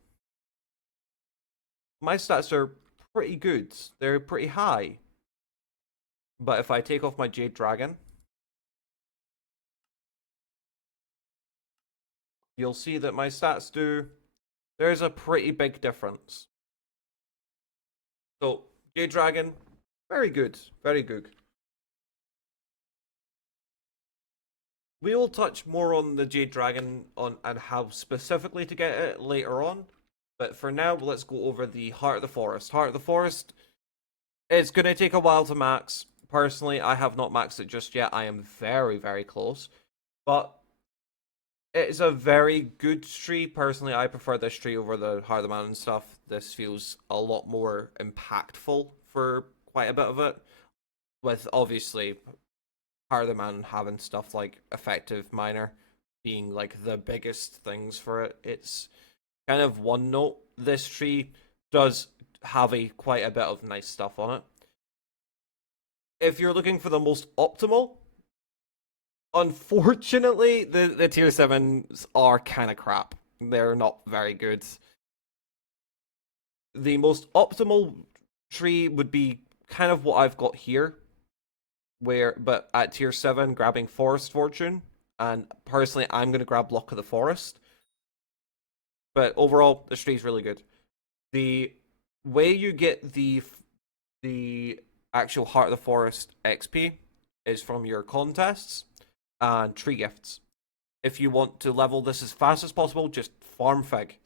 are pretty good. They're pretty high. But if I take off my Jade Dragon, you'll see that my stats there's a pretty big difference. So, Jade Dragon, very good. Very good. We will touch more on the Jade Dragon and how specifically to get it later on. But for now, let's go over the Heart of the Forest. Heart of the Forest, it's going to take a while to max. Personally, I have not maxed it just yet. I am very, very close. But it is a very good tree. Personally, I prefer this tree over the Heart of the Mountain stuff. This feels a lot more impactful for quite a bit of it. With, obviously, Heart of the Mountain having stuff like Effective Miner being like the biggest things for it. It's kind of one note. This tree does have quite a bit of nice stuff on it. If you're looking for the most optimal, unfortunately, the tier 7s are kind of crap. They're not very good. The most optimal tree would be kind of what I've got here. but at tier 7, grabbing Forest Fortune, and personally, I'm going to grab Luck of the Forest. But overall, the tree is really good. The way you get the actual Heart of the Forest XP is from your contests and tree gifts. If you want to level this as fast as possible, just farm Fig.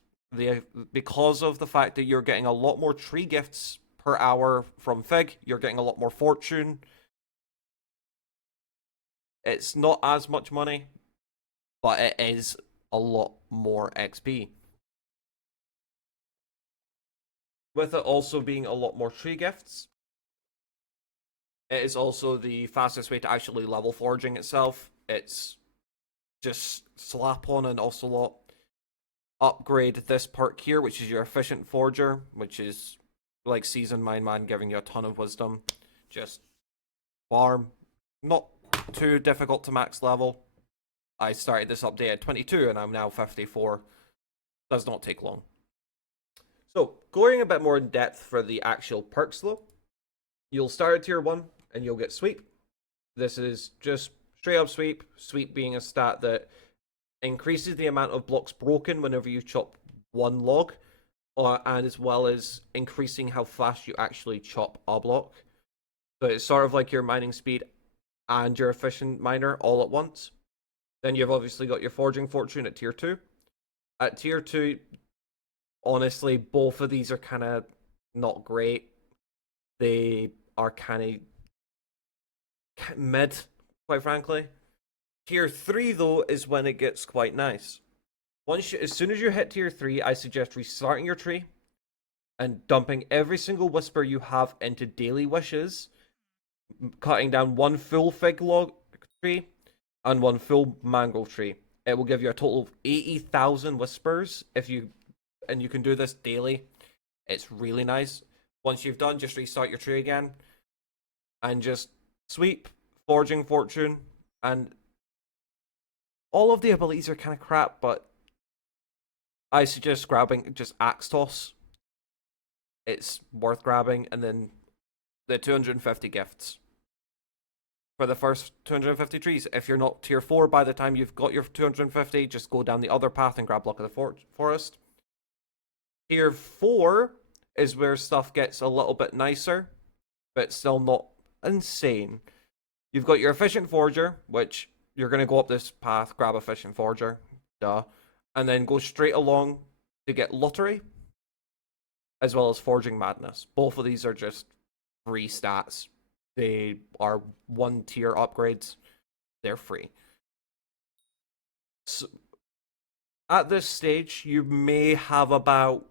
Because of the fact that you're getting a lot more tree gifts per hour from Fig, you're getting a lot more fortune. It's not as much money, but it is a lot more XP. With it also being a lot more tree gifts, it is also the fastest way to actually level foraging itself. It's just slap on an ocelot, upgrade this perk here, which is your efficient forager, which is like seasoned mine man, giving you a ton of wisdom. Just farm, not too difficult to max level. I started this update at 22 and I'm now 54. Does not take long. So, going a bit more in depth for the actual perks though, you'll start at tier 1 and you'll get sweep. This is just straight up sweep. Sweep being a stat that increases the amount of blocks broken whenever you chop one log, and as well as increasing how fast you actually chop a block. So it's sort of like your mining speed and your efficient miner all at once. Then you've obviously got your forging fortune at tier 2. At tier 2, honestly, both of these are kind of not great. They are kind of mid, quite frankly. Tier 3, though, is when it gets quite nice. As soon as you hit tier 3, I suggest restarting your tree and dumping every single whisper you have into daily wishes, cutting down one full fig log tree and one full mangrove tree. It will give you a total of 80,000 whispers and you can do this daily. It's really nice. Once you've done, just restart your tree again and just sweep, forging fortune, and all of the abilities are kind of crap, but I suggest grabbing just Axe Toss. It's worth grabbing, and then the 250 gifts for the first 250 trees. If you're not tier 4 by the time you've got your 250, just go down the other path and grab Luck of the Forest. Tier 4 is where stuff gets a little bit nicer, but still not insane. You've got your Efficient Forger, which you're going to go up this path, grab Efficient Forger, duh, and then go straight along to get Lottery, as well as Forging Madness. Both of these are just free stats. They are 1-tier upgrades. They're free. So, at this stage, you may have about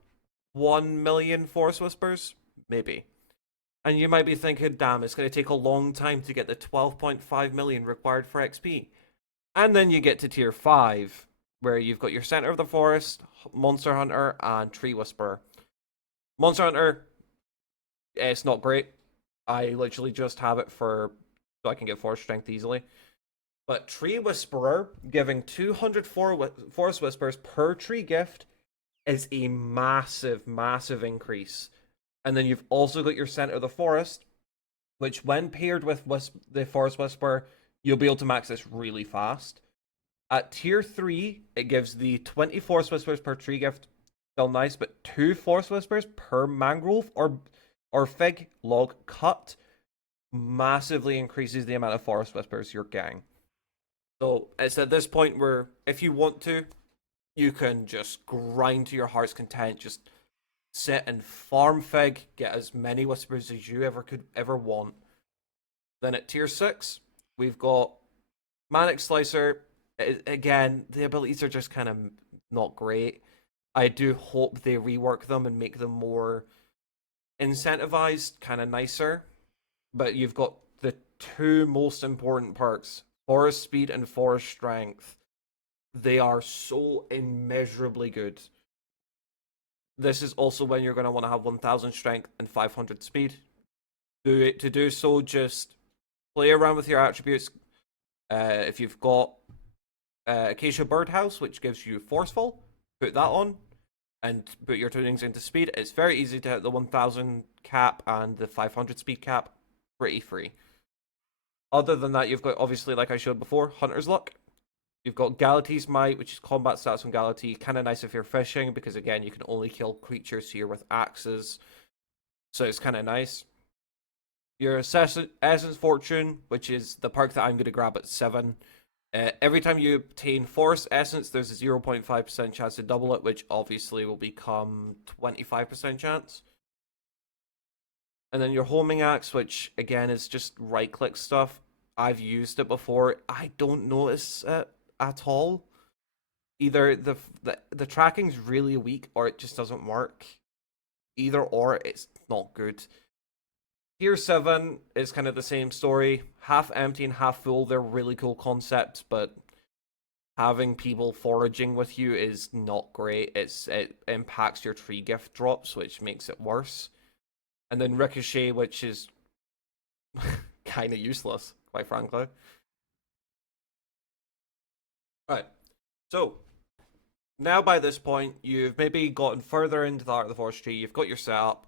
1 million Forest Whispers, maybe. And you might be thinking, damn, it's going to take a long time to get the 12.5 million required for XP. And then you get to tier 5, where you've got your Center of the Forest, Monster Hunter, and Tree Whisperer. Monster Hunter, it's not great. I literally just have it so I can get Forest Strength easily. But Tree Whisperer, giving 200 Forest Whispers per tree gift, is a massive, massive increase. And then you've also got your Center of the Forest, which when paired with the Forest Whisperer, you'll be able to max this really fast. At tier 3, it gives the 20 Forest Whispers per tree gift, still nice, but 2 Forest Whispers per mangrove or fig log cut massively increases the amount of Forest Whispers you're getting. So it's at this point where if you want to, you can just grind to your heart's content, just sit and farm fig, get as many whispers as you ever want. Then at tier 6, we've got Manic Slicer. Again, the abilities are just kind of not great. I do hope they rework them and make them more incentivized, kind of nicer. But you've got the 2 most important perks, Forest Speed and Forest Strength. They are so immeasurably good. This is also when you're going to want to have 1000 Strength and 500 Speed. To do so, just play around with your attributes. If you've got Acacia Birdhouse, which gives you Forceful, put that on and put your tunings into speed. It's very easy to hit the 1000 cap and the 500 speed cap. Pretty free. Other than that, you've got, obviously, like I showed before, Hunter's Luck. You've got Galatee's Might, which is combat stats from Galatee. Kind of nice if you're fishing, because again, you can only kill creatures here with axes. So it's kind of nice. Your Essence Fortune, which is the perk that I'm going to grab at 7. Every time you obtain Force Essence, there's a 0.5% chance to double it, which obviously will become 25% chance. And then your Homing Axe, which again is just right-click stuff. I've used it before. I don't notice it at all. Either the tracking's really weak or it just doesn't work. Either or, it's not good. Tier 7 is kind of the same story. Half empty and half full. They're really cool concepts, but having people foraging with you is not great. It impacts your tree gift drops, which makes it worse. And then Ricochet, which is kind of useless, quite frankly. Right. So, now by this point, you've maybe gotten further into the Art of the Forestry, you've got your setup,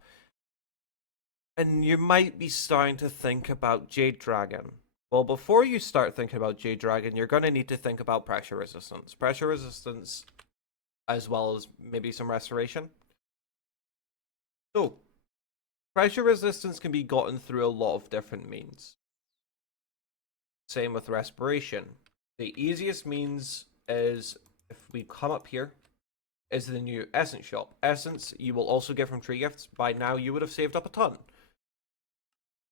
and you might be starting to think about Jade Dragon. Well, before you start thinking about Jade Dragon, you're going to need to think about pressure resistance. Pressure resistance, as well as maybe some restoration. So, pressure resistance can be gotten through a lot of different means. Same with respiration. The easiest means is, if we come up here, is the new Essence shop. Essence you will also get from tree gifts. By now you would have saved up a ton.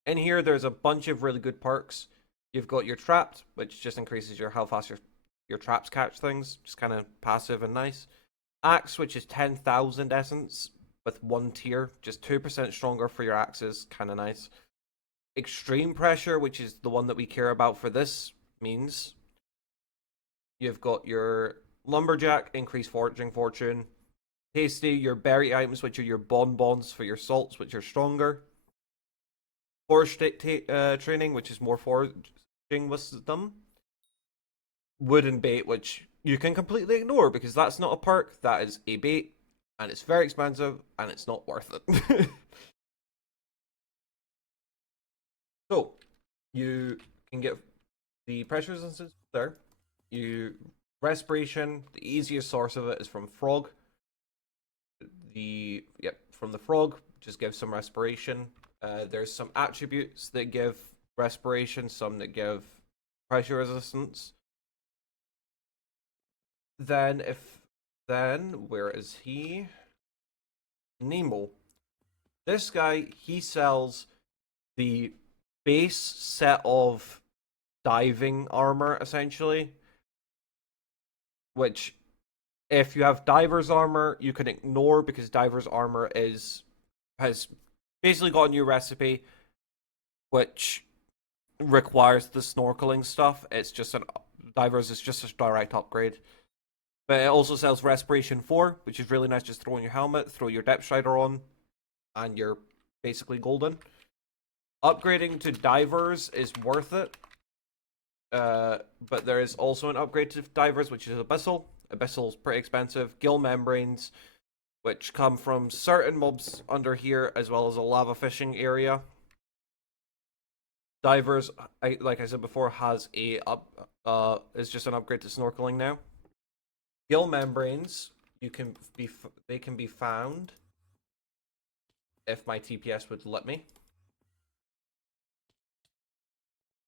In here there's a bunch of really good perks. You've got your Trapped, which just increases how fast your traps catch things. Just kind of passive and nice. Axe, which is 10,000 essence with 1 tier. Just 2% stronger for your axes. Kind of nice. Extreme Pressure, which is the one that we care about for this means. You've got your Lumberjack, increased foraging fortune. Tasty, your berry items, which are your bonbons for your salts, which are stronger. Forest training, which is more foraging wisdom. Wooden bait, which you can completely ignore because that's not a perk, that is a bait, and it's very expensive, and it's not worth it. So, you can get the pressure resistance there. Respiration, the easiest source of it is from frog. From the frog, just gives some respiration. There's some attributes that give respiration, some that give pressure resistance. Then where is he? Nemo. This guy, he sells the base set of diving armor, essentially, which if you have diver's armor, you can ignore because diver's armor has basically got a new recipe which requires the snorkeling stuff. It's just diver's is just a direct upgrade. But it also sells Respiration 4, which is really nice. Just throw on your helmet, throw your Depth Strider on, and you're basically golden. Upgrading to divers is worth it. But there is also an upgrade to divers, which is Abyssal. Abyssal's pretty expensive. Gill membranes, which come from certain mobs under here, as well as a lava fishing area. Divers, like I said before, has is just an upgrade to snorkeling now. Gill membranes, they can be found if my TPS would let me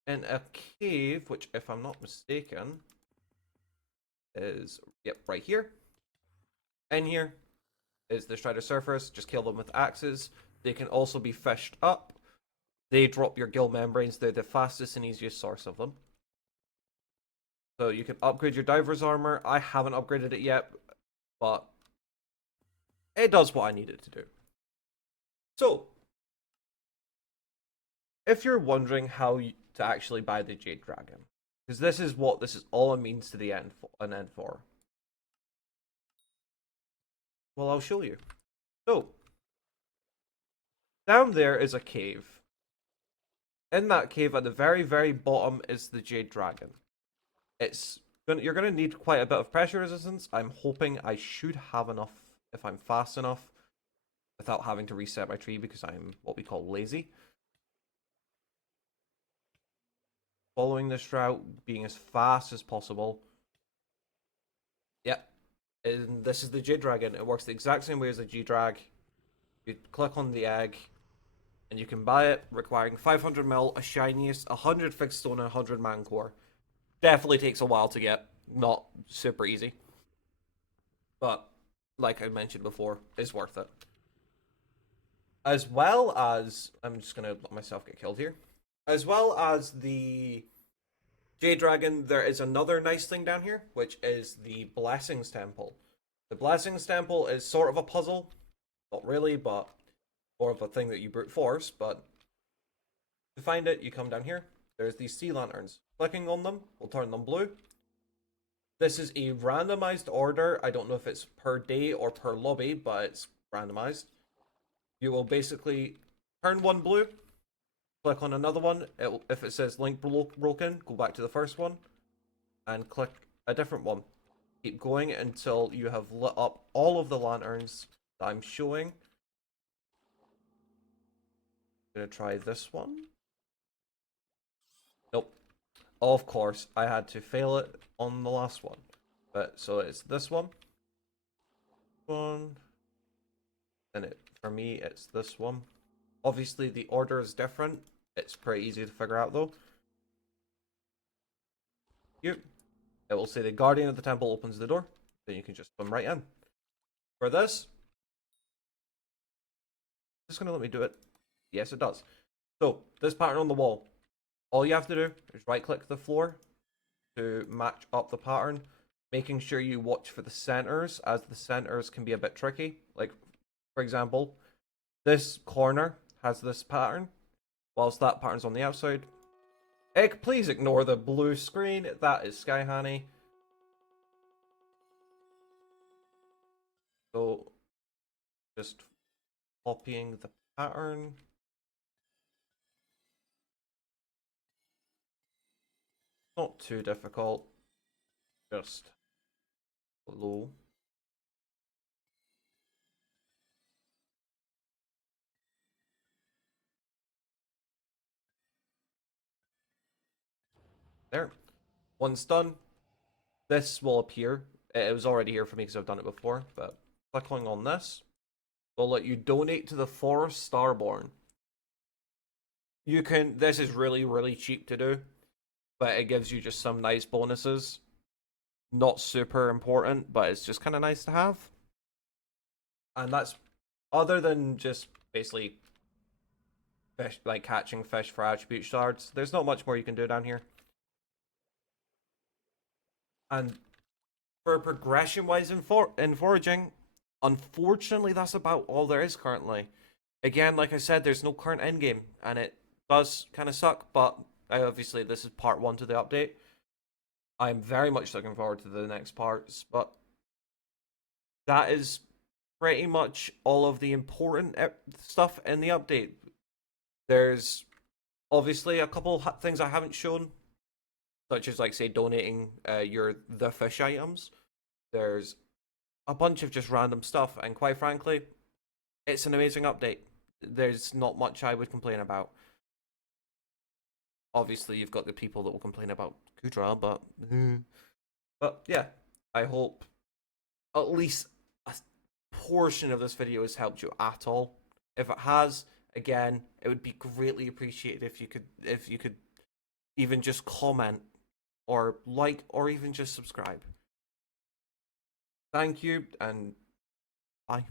in a cave, which, if I'm not mistaken, is right here. In here is the Strider Surfers. Just kill them with axes. They can also be fished up. They drop your gill membranes. They're the fastest and easiest source of them. So you can upgrade your diver's armor. I haven't upgraded it yet, but it does what I need it to do. So, if you're wondering how to actually buy the Jade Dragon, because this is all it means to the end for. Well, I'll show you. So, down there is a cave. In that cave, at the very, very bottom, is the Jade Dragon. You're going to need quite a bit of pressure resistance. I'm hoping I should have enough if I'm fast enough without having to reset my tree because I'm what we call lazy. following this route, being as fast as possible. Yep. And this is the J Dragon. It works the exact same way as the G Drag. You click on the egg, and you can buy it, requiring 500 mil, a shiniest, 100 fixed stone, and 100 man core. Definitely takes a while to get. Not super easy. But, like I mentioned before, it's worth it. As well as, I'm just going to let myself get killed here. As well as the J Dragon, there is another nice thing down here, which is the Blessings Temple. The Blessings Temple is sort of a puzzle. Not really, but more of a thing that you brute force. But to find it, you come down here. There's these sea lanterns. Clicking on them will turn them blue. This is a randomized order. I don't know if it's per day or per lobby, but it's randomized. You will basically turn one blue, click on another one. If it says link broken, go back to the first one and click a different one. Keep going until you have lit up all of the lanterns that I'm showing. I'm gonna try this one. Nope. Of course, I had to fail it on the last one. But so it's this one. And for me, it's this one. Obviously, the order is different. It's pretty easy to figure out, though. It will say the Guardian of the Temple opens the door. Then you can just swim right in. For this, it's going to let me do it. Yes, it does. So, this pattern on the wall. All you have to do is right-click the floor to match up the pattern, making sure you watch for the centers, as the centers can be a bit tricky. Like, for example, this corner has this pattern, whilst that pattern's on the outside. Please ignore the blue screen. That is Sky Honey. So, just copying the pattern. Not too difficult. Just below. There. Once done, this will appear. It was already here for me because I've done it before, but clicking on this will let you donate to the Forest Starborn. You can, this is really, really cheap to do, but it gives you just some nice bonuses. Not super important, but it's just kind of nice to have. And that's, other than just basically fish, like catching fish for attribute shards, there's not much more you can do down here. And for progression wise in foraging, unfortunately that's about all there is currently. Again, like I said, there's no current endgame, and it does kind of suck, but obviously this is part 1 to the update. I'm very much looking forward to the next parts, but that is pretty much all of the important stuff in the update. There's obviously a couple things I haven't shown, such as, like, say, donating the fish items. There's a bunch of just random stuff, and quite frankly, it's an amazing update. There's not much I would complain about. Obviously, you've got the people that will complain about Kudra, but yeah, I hope at least a portion of this video has helped you at all. If it has, again, it would be greatly appreciated if you could even just comment or like or even just subscribe. Thank you, and bye.